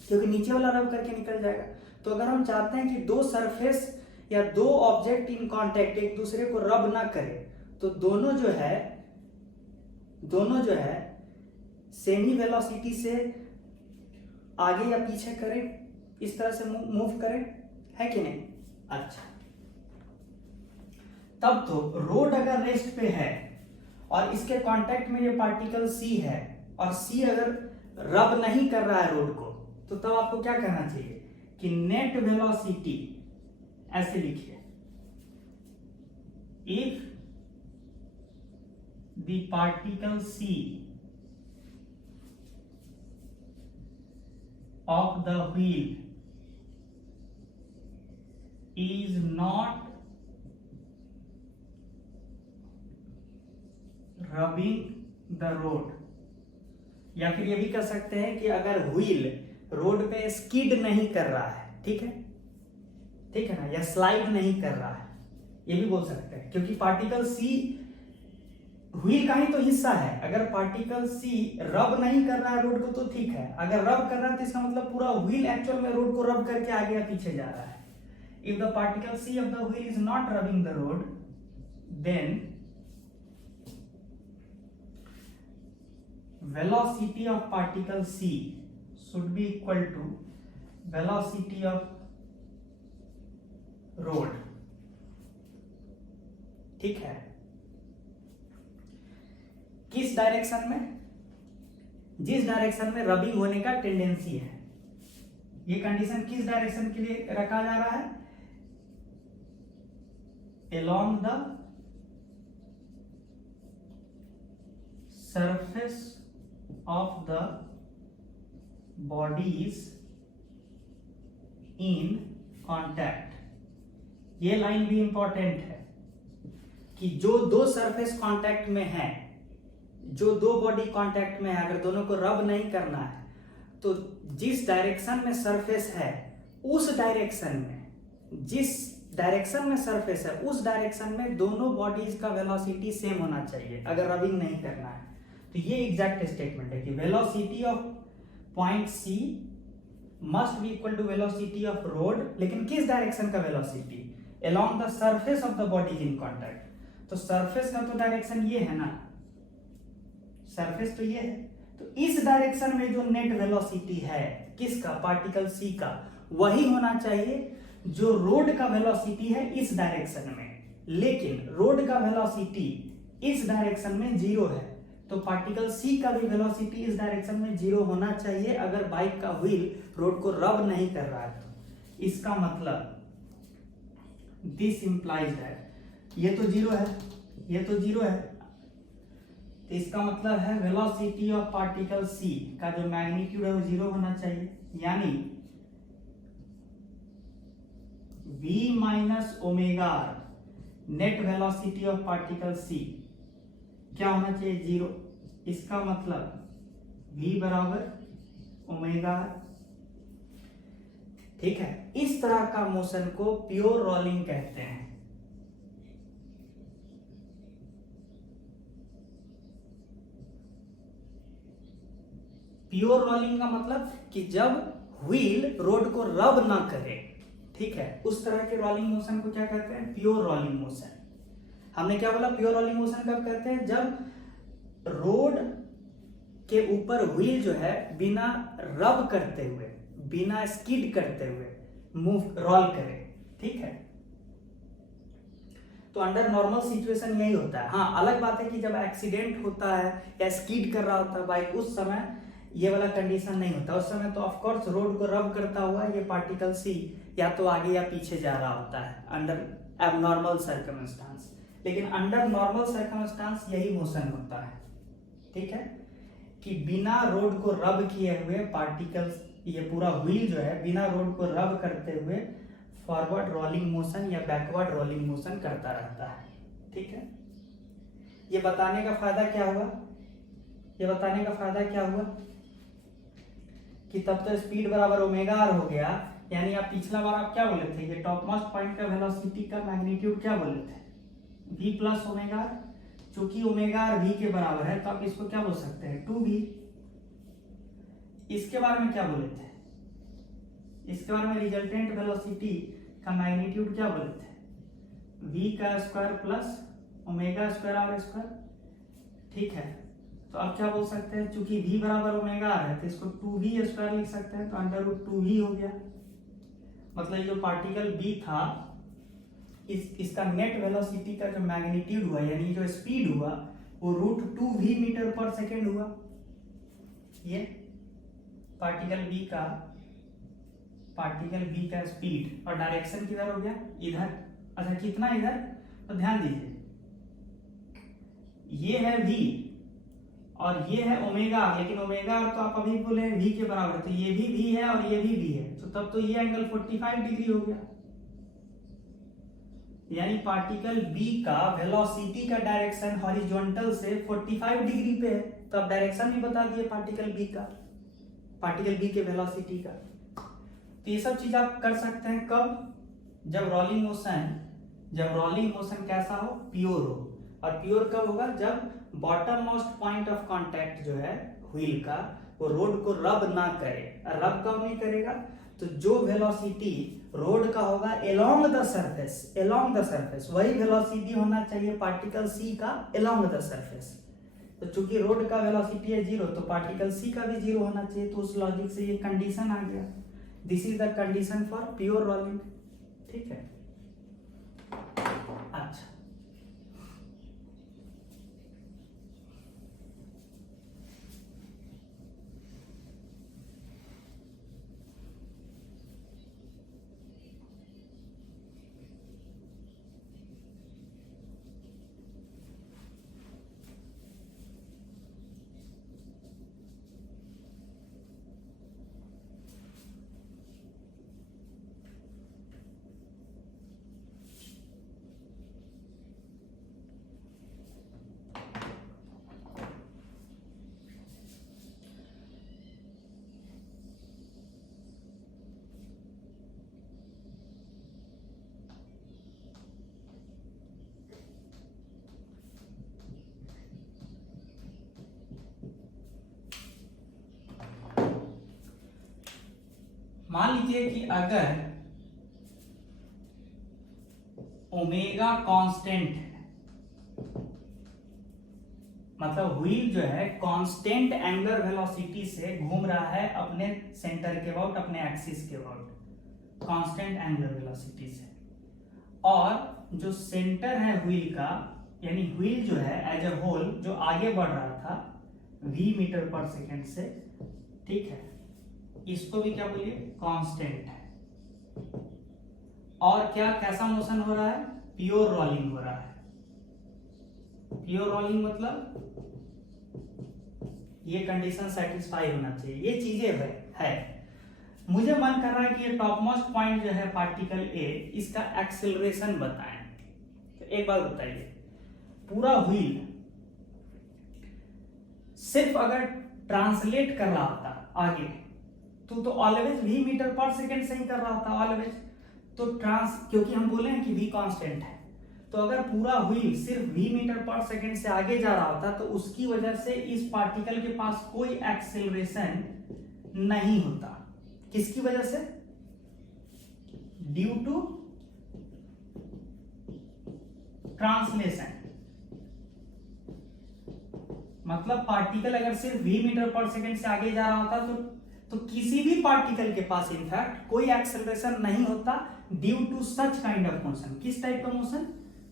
क्योंकि नीचे वाला रब करके निकल जाएगा। तो अगर हम चाहते हैं कि दो सरफेस या दो ऑब्जेक्ट इन कांटेक्ट एक दूसरे को रब ना करे, तो दोनों जो है सेमी वेलोसिटी से आगे या पीछे करें, इस तरह से मूव करें, है कि नहीं? अच्छा, तब तो रोड अगर रेस्ट पे है और इसके कांटेक्ट में ये पार्टिकल C है और C अगर रब नहीं कर रहा है रोड को, तो तब आपको क्या कहना चाहिए कि नेट वेलोसिटी, ऐसे लिखिए, if the particle C of the wheel is not rubbing the road, या फिर ये भी कह सकते हैं कि अगर व्हील रोड पे स्किड नहीं कर रहा है, ठीक है ना, या स्लाइड नहीं कर रहा है, ये भी बोल सकते हैं, क्योंकि पार्टिकल C व्हील का ही तो हिस्सा है। अगर पार्टिकल C रब नहीं कर रहा है रोड को तो ठीक है, अगर रब कर रहा है तो इसका मतलब पूरा व्हील एक्चुअल में रोड को रब करके आगे या पीछे जा रहा है। If the particle C of the wheel is not rubbing the road, then velocity of particle C should be equal to velocity of road। ठीक है, किस डायरेक्शन में? जिस डायरेक्शन में रबिंग होने का टेंडेंसी है। ये कंडीशन किस डायरेक्शन के लिए रखा जा रहा है? Along the surface of the bodies in contact। ये लाइन भी इंपॉर्टेंट है कि जो दो सरफेस कांटेक्ट में है, जो दो बॉडी कांटेक्ट में है, अगर दोनों को रब नहीं करना है तो जिस डायरेक्शन में सरफेस है उस डायरेक्शन में, जिस डायरेक्शन में सरफेस है उस डायरेक्शन में दोनों बॉडीज का वेलोसिटी सेम होना चाहिए अगर रबिंग नहीं करना है। तो ये एग्जैक्ट स्टेटमेंट है कि velocity of point C must be equal to velocity of road, लेकिन किस डायरेक्शन का velocity? Along the surface of the bodies in contact. तो सरफेस का तो डायरेक्शन ये है ना, सरफेस तो ये है, तो इस डायरेक्शन में जो नेट वेलोसिटी है किसका? पार्टिकल सी का, वही होना चाहिए जो रोड का वेलोसिटी है इस डायरेक्शन में। लेकिन रोड का वेलोसिटी इस डायरेक्शन में 0 है, तो पार्टिकल सी का भी वेलोसिटी इस डायरेक्शन में 0 होना चाहिए अगर बाइक का व्हील रोड को रब नहीं कर रहा है। तो इसका मतलब दिस इंप्लाइज दैट ये तो 0 है, ये तो 0 है, तो इसका मतलब है वेलोसिटी ऑफ पार्टिकल सी का जो मैग्नीट्यूड है वो 0 होना चाहिए, यानी v minus omega r net velocity of particle C क्या होना चाहिए? 0। इसका मतलब v बराबर ओमेगा आर। ठीक है, इस तरह का मोशन को प्योर रोलिंग कहते हैं। प्योर रोलिंग का मतलब कि जब व्हील रोड को रब ना करे, ठीक है, उस तरह के रोलिंग मोशन को क्या कहते हैं? Pure rolling motion. हमने क्या बोला? प्योर रोलिंग मोशन कब कहते हैं? जब रोड के ऊपर व्हील जो है बिना रब करते हुए, बिना स्किड करते हुए मूव रोल करे। ठीक है, तो अंडर नॉर्मल सिचुएशन यही होता है। हाँ, अलग बात है कि जब एक्सीडेंट होता है या स्किड कर रहा होता है बाइक, उस समय ये वाला कंडीशन नहीं होता। उस समय तो ऑफ कोर्स रोड को रब करता हुआ ये पार्टिकल सी या तो आगे या पीछे जा रहा होता है अंडर एबनॉर्मल सर्कमस्टांस, लेकिन अंडर नॉर्मल सर्कमस्टांस यही मोशन होता है। ठीक है, कि बिना रोड को रब किए हुए पार्टिकल्स, ये पूरा व्हील जो है बिना रोड को रब करते हुए फॉरवर्ड रोलिंग मोशन या बैकवर्ड रोलिंग मोशन करता रहता है। ठीक है, ये बताने का फायदा क्या हुआ? ये बताने का फायदा क्या हुआ कि तब तो स्पीड बराबर ओमेगा आर हो गया, यानी आप पिछला बार आप क्या बोले थे? ये टॉप मोस्ट पॉइंट का वेलोसिटी का मैग्नीट्यूड क्या बोले थे? v plus omega r. चूंकि ओमेगा आर v के बराबर है तो आप इसको क्या बोल सकते हैं? 2v। इसके बारे में क्या बोले थे? इसके बारे में रिजल्टेंट वेलोसिटी का मैग्नीट्यूड क्या बोले थे? v का square plus omega square are square. ठीक है, तो आप क्या बोल सकते हैं? चूंकि v बराबर ओमेगा आर है तो इसको 2v स्क्वायर लिख सकते हैं, तो अंडर रूट 2v हो गया। मतलब जो पार्टिकल b था इसका नेट वेलोसिटी का जो मैग्नीट्यूड हुआ यानी जो स्पीड हुआ वो रूट 2v मीटर पर सेकेंड हुआ। ये पार्टिकल b का स्पीड, और डायरेक्शन किधर हो गया? इधर। अच्छा, कितना इधर? तो ध्यान दीजिए, ये है v और ये है ओमेगा, लेकिन ओमेगा तो आप अभी बोले v के बराबर, तो ये भी v है और ये भी v है, तो तब तो ये एंगल 45 डिग्री हो गया। यानी पार्टिकल b का वेलोसिटी का डायरेक्शन हॉरिजॉन्टल से 45 डिग्री पे है, तो आप डायरेक्शन भी बता दिए पार्टिकल b का, पार्टिकल b के वेलोसिटी का। तो ये सब चीज आप कर सकते हैं कब? जब रोलिंग मोशन कैसा हो? प्योर हो। और प्योर कब होगा? जब bottom most point of contact जो है व्हील का वो रोड को रब ना करे। रब कब नहीं करेगा? तो जो वेलोसिटी रोड का होगा along द सरफेस, वही वेलोसिटी होना चाहिए पार्टिकल सी का along द सरफेस। तो चूंकि रोड का वेलोसिटी है 0, तो पार्टिकल सी का भी 0 होना चाहिए। तो उस लॉजिक से ये कंडीशन आ गया। This is the condition for pure rolling. ठीक है, अच्छा, मान लीजिए कि अगर ओमेगा कांस्टेंट है, मतलब व्हील जो है कांस्टेंट एंगुलर वेलोसिटी से घूम रहा है अपने सेंटर के अबाउट, अपने एक्सिस के अबाउट, कांस्टेंट एंगुलर वेलोसिटी से, और जो सेंटर है व्हील का, यानी व्हील जो है एज ए होल जो आगे बढ़ रहा था v मीटर पर सेकेंड से, ठीक है, इसको भी क्या बोलिए, कांस्टेंट है। और क्या कैसा मोशन हो रहा है, प्योर रोलिंग हो रहा है। प्योर रोलिंग मतलब ये कंडीशन सेटिस्फाई होना चाहिए, ये चीजें है। मुझे मन कर रहा है कि ये टॉप मोस्ट पॉइंट जो है पार्टिकल ए, इसका एक्सेलरेशन बताएं। तो एक बात बताइए, पूरा व्हील सिर्फ अगर ट्रांसलेट कर रहा होता आगे तो ऑलवेज v मीटर पर सेकेंड से ही कर रहा था ऑलवेज, तो क्योंकि हम बोले हैं कि v कांस्टेंट है, तो अगर पूरा व्हील सिर्फ v मीटर पर सेकेंड से आगे जा रहा होता तो उसकी वजह से इस पार्टिकल के पास कोई एक्सेलरेशन नहीं होता। किसकी वजह से, ड्यू टू ट्रांसलेशन। मतलब पार्टिकल अगर सिर्फ v मीटर पर सेकेंड से आगे जा रहा होता तो किसी भी पार्टिकल के पास इनफैक्ट कोई एक्सेलरेशन नहीं होता due to such kind of motion. किस टाइप का मोशन,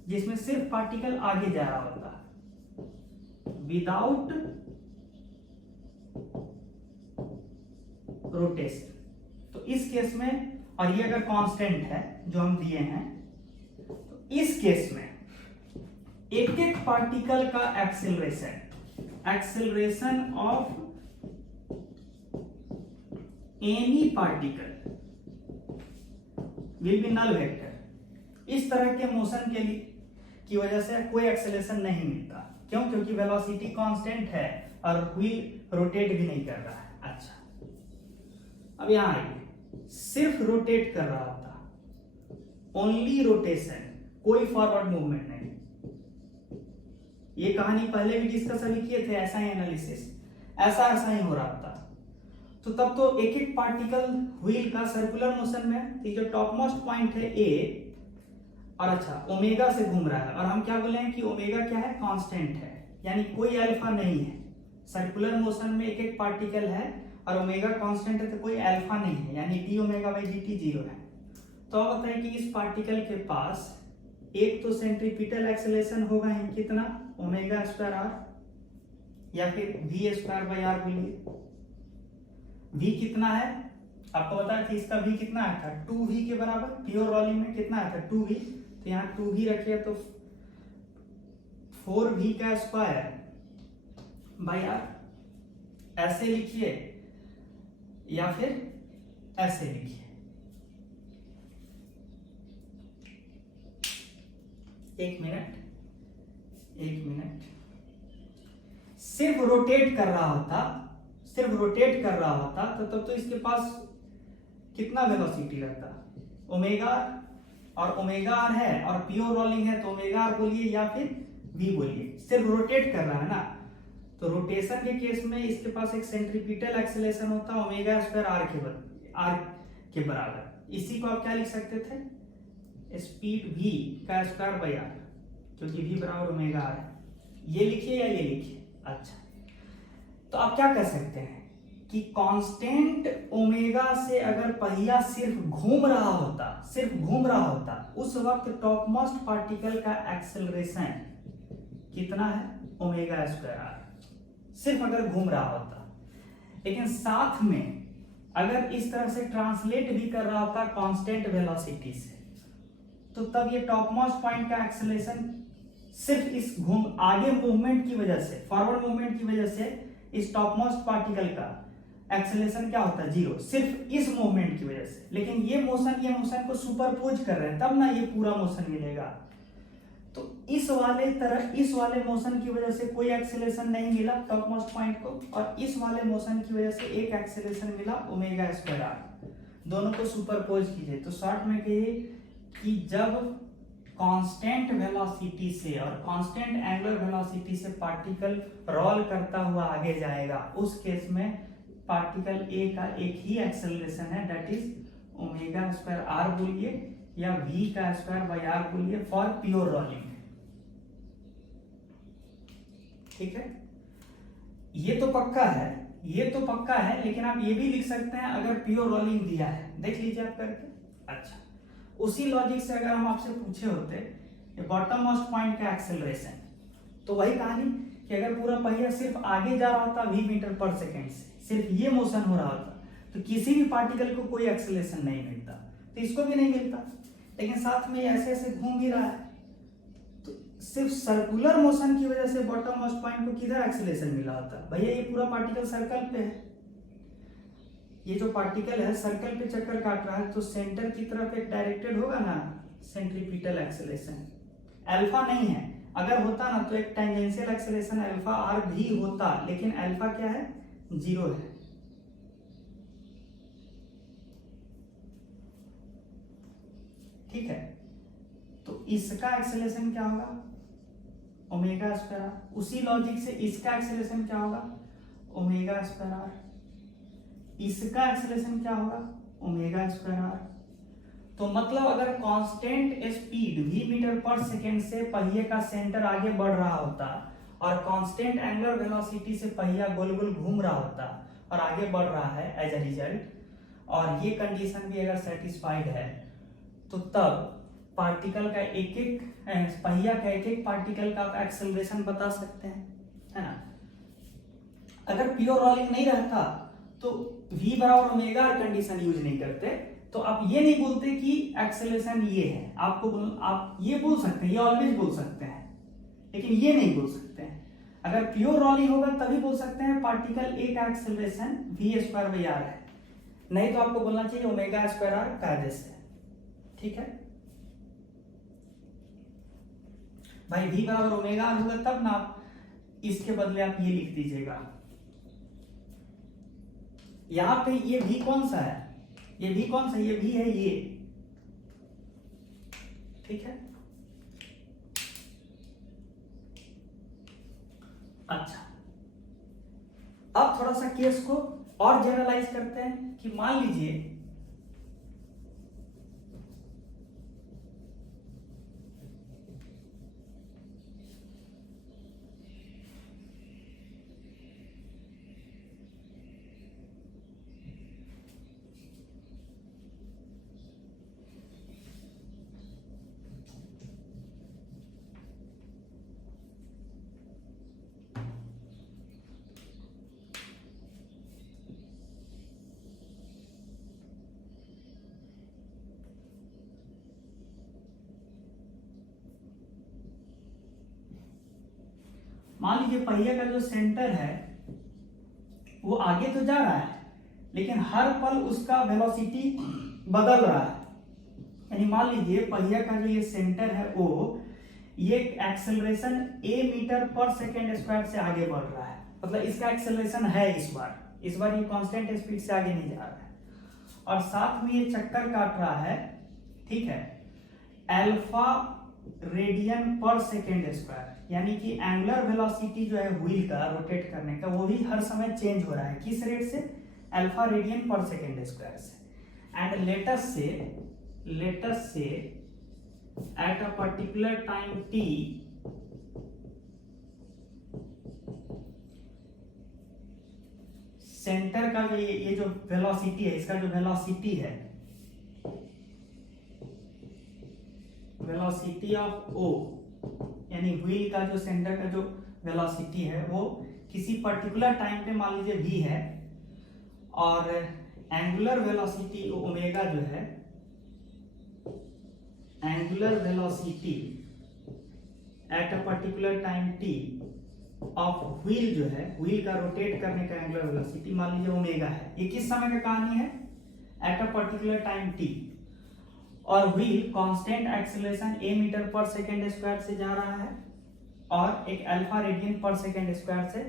जिसमें सिर्फ पार्टिकल आगे जा रहा होता विदाउट रोटेशन। तो इस केस में, और ये अगर कांस्टेंट है जो हम दिए हैं, तो इस केस में एक एक पार्टिकल का acceleration of any particle will be null vector. इस तरह के मोशन के लिए की वजह से कोई एक्सेलरेशन नहीं मिलता। क्यों, क्योंकि वेलोसिटी कांस्टेंट है और व्हील रोटेट भी नहीं कर रहा है। अच्छा, अब यहां आइए, सिर्फ रोटेट कर रहा था, ओनली रोटेशन, कोई फॉरवर्ड मूवमेंट नहीं। ये कहानी पहले भी डिस्कस अभी किए थे, ऐसा ही एनालिसिस, ऐसा ही हो रहा था। तो तब तो एक एक पार्टिकल व्हील का सर्कुलर मोशन में, जो टॉप मोस्ट पॉइंट है ए, और अच्छा ओमेगा से घूम रहा है, और हम क्या बोले हैं कि ओमेगा क्या है, कांस्टेंट है, यानी कोई अल्फा नहीं है। सर्कुलर मोशन में एक एक पार्टिकल है और ओमेगा कांस्टेंट है, तो कोई अल्फा नहीं है, यानी D omega by D T 0 है। तो अब बताइए कि इस पार्टिकल के पास एक तो सेंट्रीपिटल एक्सेलरेशन होगा ही, कितना, ओमेगा स्क्वायर आर, या फिर वी स्क्वायर बाई आर बोलिए। v कितना है, आपको पता है कि इसका v कितना आया था, 2v के बराबर। प्योर रोलिंग में कितना आया था, 2v, तो यहाँ 2v रखिए तो 4v का स्क्वायर बाई आर, ऐसे लिखिए या फिर ऐसे लिखिए। एक मिनट, सिर्फ रोटेट कर रहा होता तो तब तो इसके पास कितना वेलोसिटी रहता, ओमेगा, और ओमेगा आर है और प्योर रोलिंग है, तो ओमेगा आर बोलिए या फिर वी बोलिए, सिर्फ रोटेट कर रहा है ना। तो रोटेशन के केस में इसके पास एक सेंट्रीपिटल एक्सेलरेशन होता है ओमेगा स्क्वायर आर के बराबर। इसी को आप क्या लिख सकते थे, स्पीड v का स्क्वायर बाई आर, क्योंकि v बराबर ओमेगा आर है। ये लिखिए या ये लिखिए। अच्छा, तो आप क्या कर सकते हैं कि कांस्टेंट ओमेगा से अगर पहिया सिर्फ घूम रहा होता उस वक्त टॉप मोस्ट पार्टिकल का एक्सेलरेशन कितना है, ओमेगा स्क्वायर आर, सिर्फ अगर घूम रहा होता। लेकिन साथ में अगर इस तरह से ट्रांसलेट भी कर रहा होता कांस्टेंट वेलोसिटी से, तो तब ये टॉप मोस्ट पॉइंट का एक्सेलरेशन सिर्फ इस आगे मूवमेंट की वजह से, फॉरवर्ड मूवमेंट की वजह से इस टॉप मोस्ट पार्टिकल का एक्सेलरेशन क्या होता है, 0, सिर्फ इस मूवमेंट की वजह से। लेकिन ये मोशन को सुपरपोज कर रहे हैं, तब ना ये पूरा मोशन मिलेगा। तो इस वाले मोशन की वजह से कोई एक्सेलरेशन नहीं मिला टॉप मोस्ट पॉइंट को, और इस वाले मोशन की वजह से एक एक्सेलरेशन मिला ओमेगा स्क्वायर आर। दोनों को सुपरपोज कीजिए तो शॉर्ट में कहिए कि जब कांस्टेंट वेलोसिटी से और कांस्टेंट एंगुलर वेलोसिटी से पार्टिकल रोल करता हुआ आगे जाएगा, उस केस में पार्टिकल ए का एक ही एक्सेलरेशन है, that is omega square r बोलिए या v का स्क्वायर बाई आर बोलिए फॉर प्योर रोलिंग। ठीक है, ये तो पक्का है, ये तो पक्का है, लेकिन आप ये भी लिख सकते हैं अगर प्योर रोलिंग दिया है, देख लीजिए आप करके। अच्छा, उसी लॉजिक से अगर हम आपसे पूछे होते बॉटम मोस्ट पॉइंट का एक्सेलरेशन, तो वही कहानी कि अगर पूरा पहिया सिर्फ आगे जा रहा होता v मीटर पर सेकेंड से, सिर्फ ये मोशन हो रहा होता, तो किसी भी पार्टिकल को कोई एक्सेलरेशन नहीं मिलता, तो इसको भी नहीं मिलता। लेकिन साथ में ये ऐसे ऐसे घूम भी रहा है, तो सिर्फ सर्कुलर मोशन की वजह से बॉटम मोस्ट पॉइंट को किधर एक्सेलरेशन मिला होता। भैया ये पूरा पार्टिकल सर्कल पे है, ये जो पार्टिकल है सर्कल पे चक्कर काट रहा है, तो सेंटर की तरफ एक डायरेक्टेड होगा ना सेंट्रीपिटल एक्सेलरेशन, अल्फा नहीं है। अगर होता ना तो एक टेंजेंशियल एक्सेलरेशन अल्फा आर भी होता, लेकिन अल्फा क्या है, 0 है। ठीक है, तो इसका एक्सेलरेशन क्या होगा, ओमेगा स्क्वायर आर। उसी लॉजिक से इसका एक्सेलरेशन क्या होगा, ओमेगा स्क्वायर आर। इसका एक्सेलरेशन क्या होगा, ओमेगा स्क्वायर आर। तो मतलब अगर कांस्टेंट स्पीड v मीटर पर सेकेंड से पहिए का सेंटर आगे बढ़ रहा होता और कांस्टेंट एंगुलर वेलोसिटी से पहिया गोल गोल घूम रहा होता और आगे बढ़ रहा है एज अ रिजल्ट, और ये कंडीशन भी अगर सेटिस्फाइड है, तो तब पार्टिकल का एक एक पहिया का एक एक पार्टिकल का आप एक्सेलरेशन बता सकते हैं, है ना। अगर प्योर रोलिंग नहीं रहता तो v बराबर ओमेगा कंडीशन यूज नहीं करते, तो आप ये नहीं बोलते कि एक्सेलरेशन ये है। आप ये बोल सकते हैं, ये ऑलवेज बोल सकते हैं, लेकिन ये नहीं बोल सकते हैं। अगर प्योर रोलिंग होगा तभी बोल सकते हैं पार्टिकल ए का acceleration v square by r है, नहीं तो आपको बोलना चाहिए ओमेगा स्क्वायर आर कायदे से। ठीक है भाई, v बराबर ओमेगा आर होगा तब ना, आप इसके बदले आप ये लिख दीजिएगा। यहां पे ये v कौन सा है, ये v कौन सा, ये v है ये। ठीक है, अच्छा अब थोड़ा सा केस को और जनरलाइज करते हैं कि मान लीजिए पहिया का जो सेंटर है वो आगे तो जा रहा है, लेकिन हर पल उसका वेलोसिटी बदल रहा है। यानी मान लीजिए पहिया का जो ये सेंटर है वो ये एक्सेलरेशन a मीटर पर सेकेंड स्क्वायर से आगे बढ़ रहा है, मतलब इसका एक्सेलरेशन है इस बार ये कांस्टेंट स्पीड से आगे नहीं जा रहा है, और साथ में ये चक्कर काट रहा है। ठीक है, अल्फा रेडियन पर सेकेंड स्क्वायर, यानी कि एंगुलर वेलोसिटी जो है व्हील का रोटेट करने का वो भी हर समय चेंज हो रहा है, किस रेट से, अल्फा रेडियन पर सेकेंड स्क्वायर से। And let's say eight a particular time t centre का जो ये जो वेलोसिटी है, इसका जो वेलोसिटी है, वेलोसिटी ऑफ o, यानी व्हील का जो सेंटर का जो वेलोसिटी है वो किसी पर्टिकुलर टाइम पे मान लीजिए v है, और एंगुलर वेलोसिटी ओमेगा जो है, angular velocity at a particular time t of wheel जो है, व्हील का रोटेट करने का एंगुलर वेलोसिटी मान लीजिए ओमेगा है। ये किस समय का कहानी है, at a particular time t, और wheel constant acceleration a metre पर सेकेंड स्क्वायर से जा रहा है और एक अल्फा रेडियन पर सेकेंड स्क्वायर से,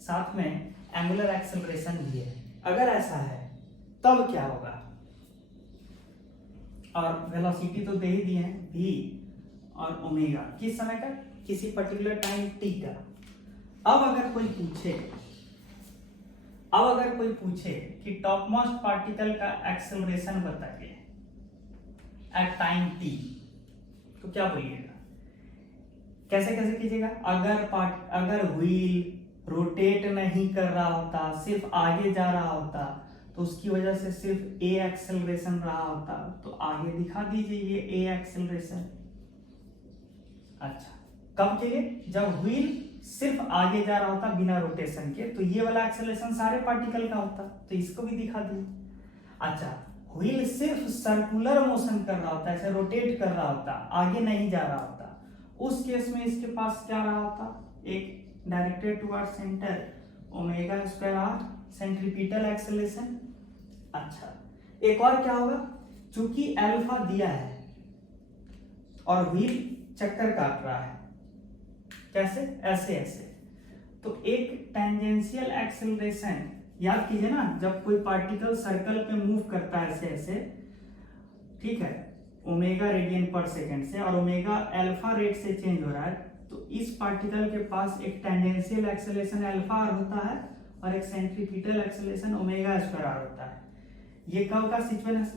साथ में एंगुलर एक्सेलरेशन भी है। अगर ऐसा है तब क्या होगा, और वेलोसिटी तो दे ही दिए हैं v और ओमेगा, किस समय का, किसी पर्टिकुलर टाइम t का। अब अगर कोई पूछे अब अगर कोई पूछे कि टॉप मोस्ट पार्टिकल का एक्सेलरेशन बताइए एट टाइम t, तो क्या बोलिएगा? कैसे कैसे कीजिएगा? अगर व्हील रोटेट नहीं कर रहा होता, सिर्फ आगे जा रहा होता, तो उसकी वजह से सिर्फ a एक्सेलरेशन रहा होता, तो आगे दिखा दीजिए ये a एक्सेलरेशन। अच्छा, कब के लिए? जब व्हील सिर्फ आगे जा रहा होता बिना रोटेशन के, तो ये वाला एक्सेलरेशन सारे पार्टिकल का होता, तो इसको भी दिखा दिए। अच्छा, व्हील सिर्फ सर्कुलर मोशन कर रहा होता, ऐसे रोटेट कर रहा होता, आगे नहीं जा रहा होता, उस केस में इसके पास क्या रहा होता? एक directed toward centre omega square r centripetal acceleration. अच्छा, एक और क्या होगा? चूंकि अल्फा दिया है और व्हील चक्कर काट रहा है, कैसे? ऐसे ऐसे, तो एक टेंजेंशियल एक्सेलरेशन, याद कीजिए ना, जब कोई पार्टिकल सर्कल पे मूव करता है ऐसे ऐसे, ठीक है, ओमेगा रेडियन पर सेकंड से, और ओमेगा अल्फा रेट से चेंज हो रहा है, तो इस पार्टिकल के पास एक टेंजेंशियल एक्सेलरेशन अल्फा आर होता है और एक centripetal acceleration omega square r होता है। ये कब का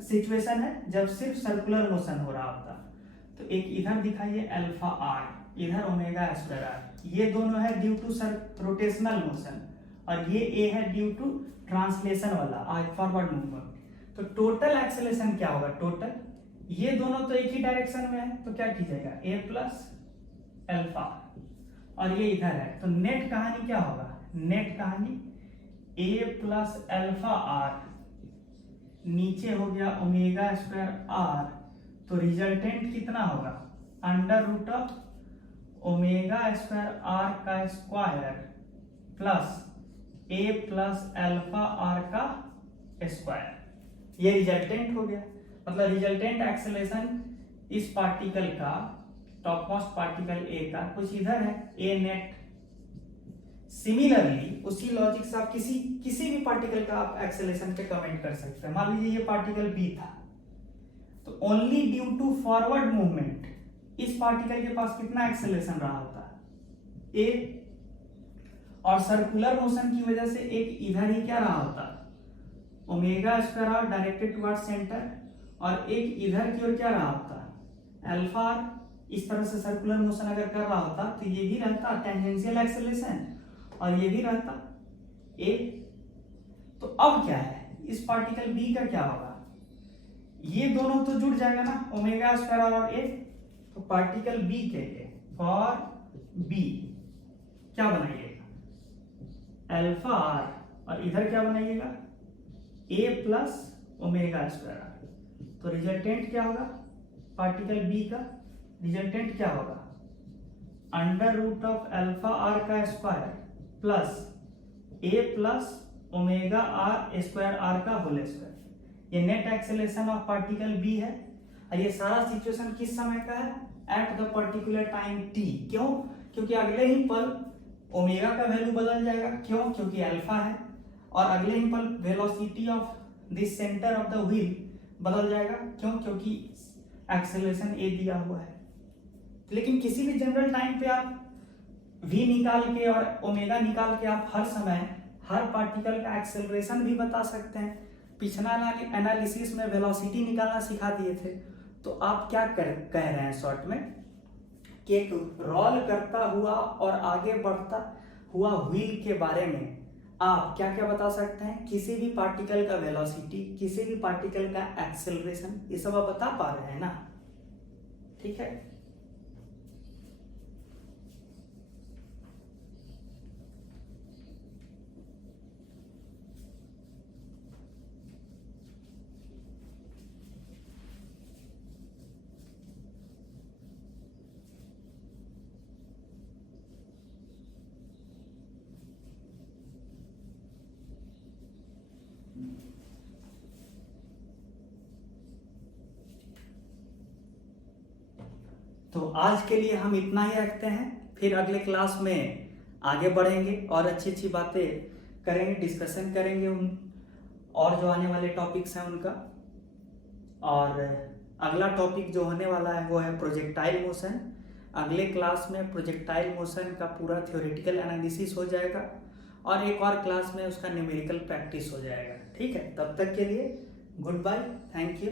सिचुएशन है? जब सिर्फ सर्कुलर मोशन हो रहा होता। तो एक इधर दिखाइए अल्फा आर, इधर ओमेगा स्क्वायर आर, ये दोनों है ड्यू टू रोटेशनल मोशन, और ये ए है ड्यू टू ट्रांसलेशन वाला फॉरवर्ड मूवमेंट। तो टोटल एक्सेलरेशन क्या होगा? टोटल, ये दोनों तो एक ही डायरेक्शन में है, तो क्या कीजिएगा? ए प्लस अल्फा, और ये इधर है, तो नेट कहानी क्या होगा? नेट कहानी ए प्लस अल्फा आर, नीचे हो गया ओमेगा स्क्वायर आर, तो रिजल्टेंट कितना होगा? Under root of omega square R का square plus A plus alpha R का स्क्वायर, ये रिजल्टेंट हो गया। मतलब रिजल्टेंट एक्सेलरेशन इस पार्टिकल का, टॉप मोस्ट पार्टिकल ए का, कुछ इधर है ए नेट। सिमिलरली उसी लॉजिक से आप किसी भी पार्टिकल का आप एक्सेलरेशन पे कमेंट कर सकते हैं। मान लीजिए ये पार्टिकल बी था, तो only due to forward movement इस पार्टिकल के पास कितना एक्सेलरेशन रहा होता है? ए, और सर्कुलर मोशन की वजह से एक इधर ही क्या रहा होता? Omega square r directed towards centre, और एक इधर की ओर क्या रहा होता? Alpha r. इस तरह से सर्कुलर मोशन अगर कर रहा होता तो ये भी रहता टेंजेंशियल एक्सेलरेशन, और ये भी रहता ए। तो अब क्या है? इस पार्टिकल बी का क्या होगा? ये दोनों तो जुड़ जाएगा ना, ओमेगा स्क्वायर आर और ए। तो पार्टिकल बी के लिए फॉर बी क्या बनाइएगा? अल्फा आर, और इधर क्या बनाइएगा? A plus omega square R. तो रिजल्टेंट क्या होगा? पार्टिकल बी का रिजल्टेंट क्या होगा? Under root of alpha R का square plus A plus omega R square R का होल स्क्वायर। ये net acceleration of particle B है, और ये सारा सिचुएशन किस समय का है? At the particular time T. क्यों? क्योंकि अगले ही पल ओमेगा का वैल्यू बदल जाएगा। क्यों? क्योंकि अल्फा है, और अगले ही पल velocity of this centre of the wheel बदल जाएगा। क्यों? क्योंकि एक्सेलरेशन ए दिया हुआ है। लेकिन किसी भी जनरल टाइम पे आप v निकाल के और ओमेगा निकाल के आप हर समय हर पार्टिकल का एक्सेलरेशन भी बता सकते हैं। पिछला एनालिसिस में वेलोसिटी निकालना सिखा दिए थे। तो आप क्या कह रहे हैं शॉर्ट में कि एक रोल करता हुआ और आगे बढ़ता हुआ व्हील के बारे में आप क्या क्या बता सकते हैं? किसी भी पार्टिकल का वेलोसिटी, किसी भी पार्टिकल का एक्सेलरेशन, ये सब आप बता पा रहे हैं ना? ठीक है। तो आज के लिए हम इतना ही रखते हैं, फिर अगले क्लास में आगे बढ़ेंगे और अच्छी अच्छी बातें करेंगे, डिस्कशन करेंगे उन और जो आने वाले टॉपिक्स हैं उनका। और अगला टॉपिक जो होने वाला है वो है प्रोजेक्टाइल मोशन। अगले क्लास में प्रोजेक्टाइल मोशन का पूरा थ्योरेटिकल एनालिसिस हो जाएगा और एक और क्लास में उसका न्यूमेरिकल प्रैक्टिस हो जाएगा। ठीक है, तब तक के लिए गुड बाय, थैंक यू।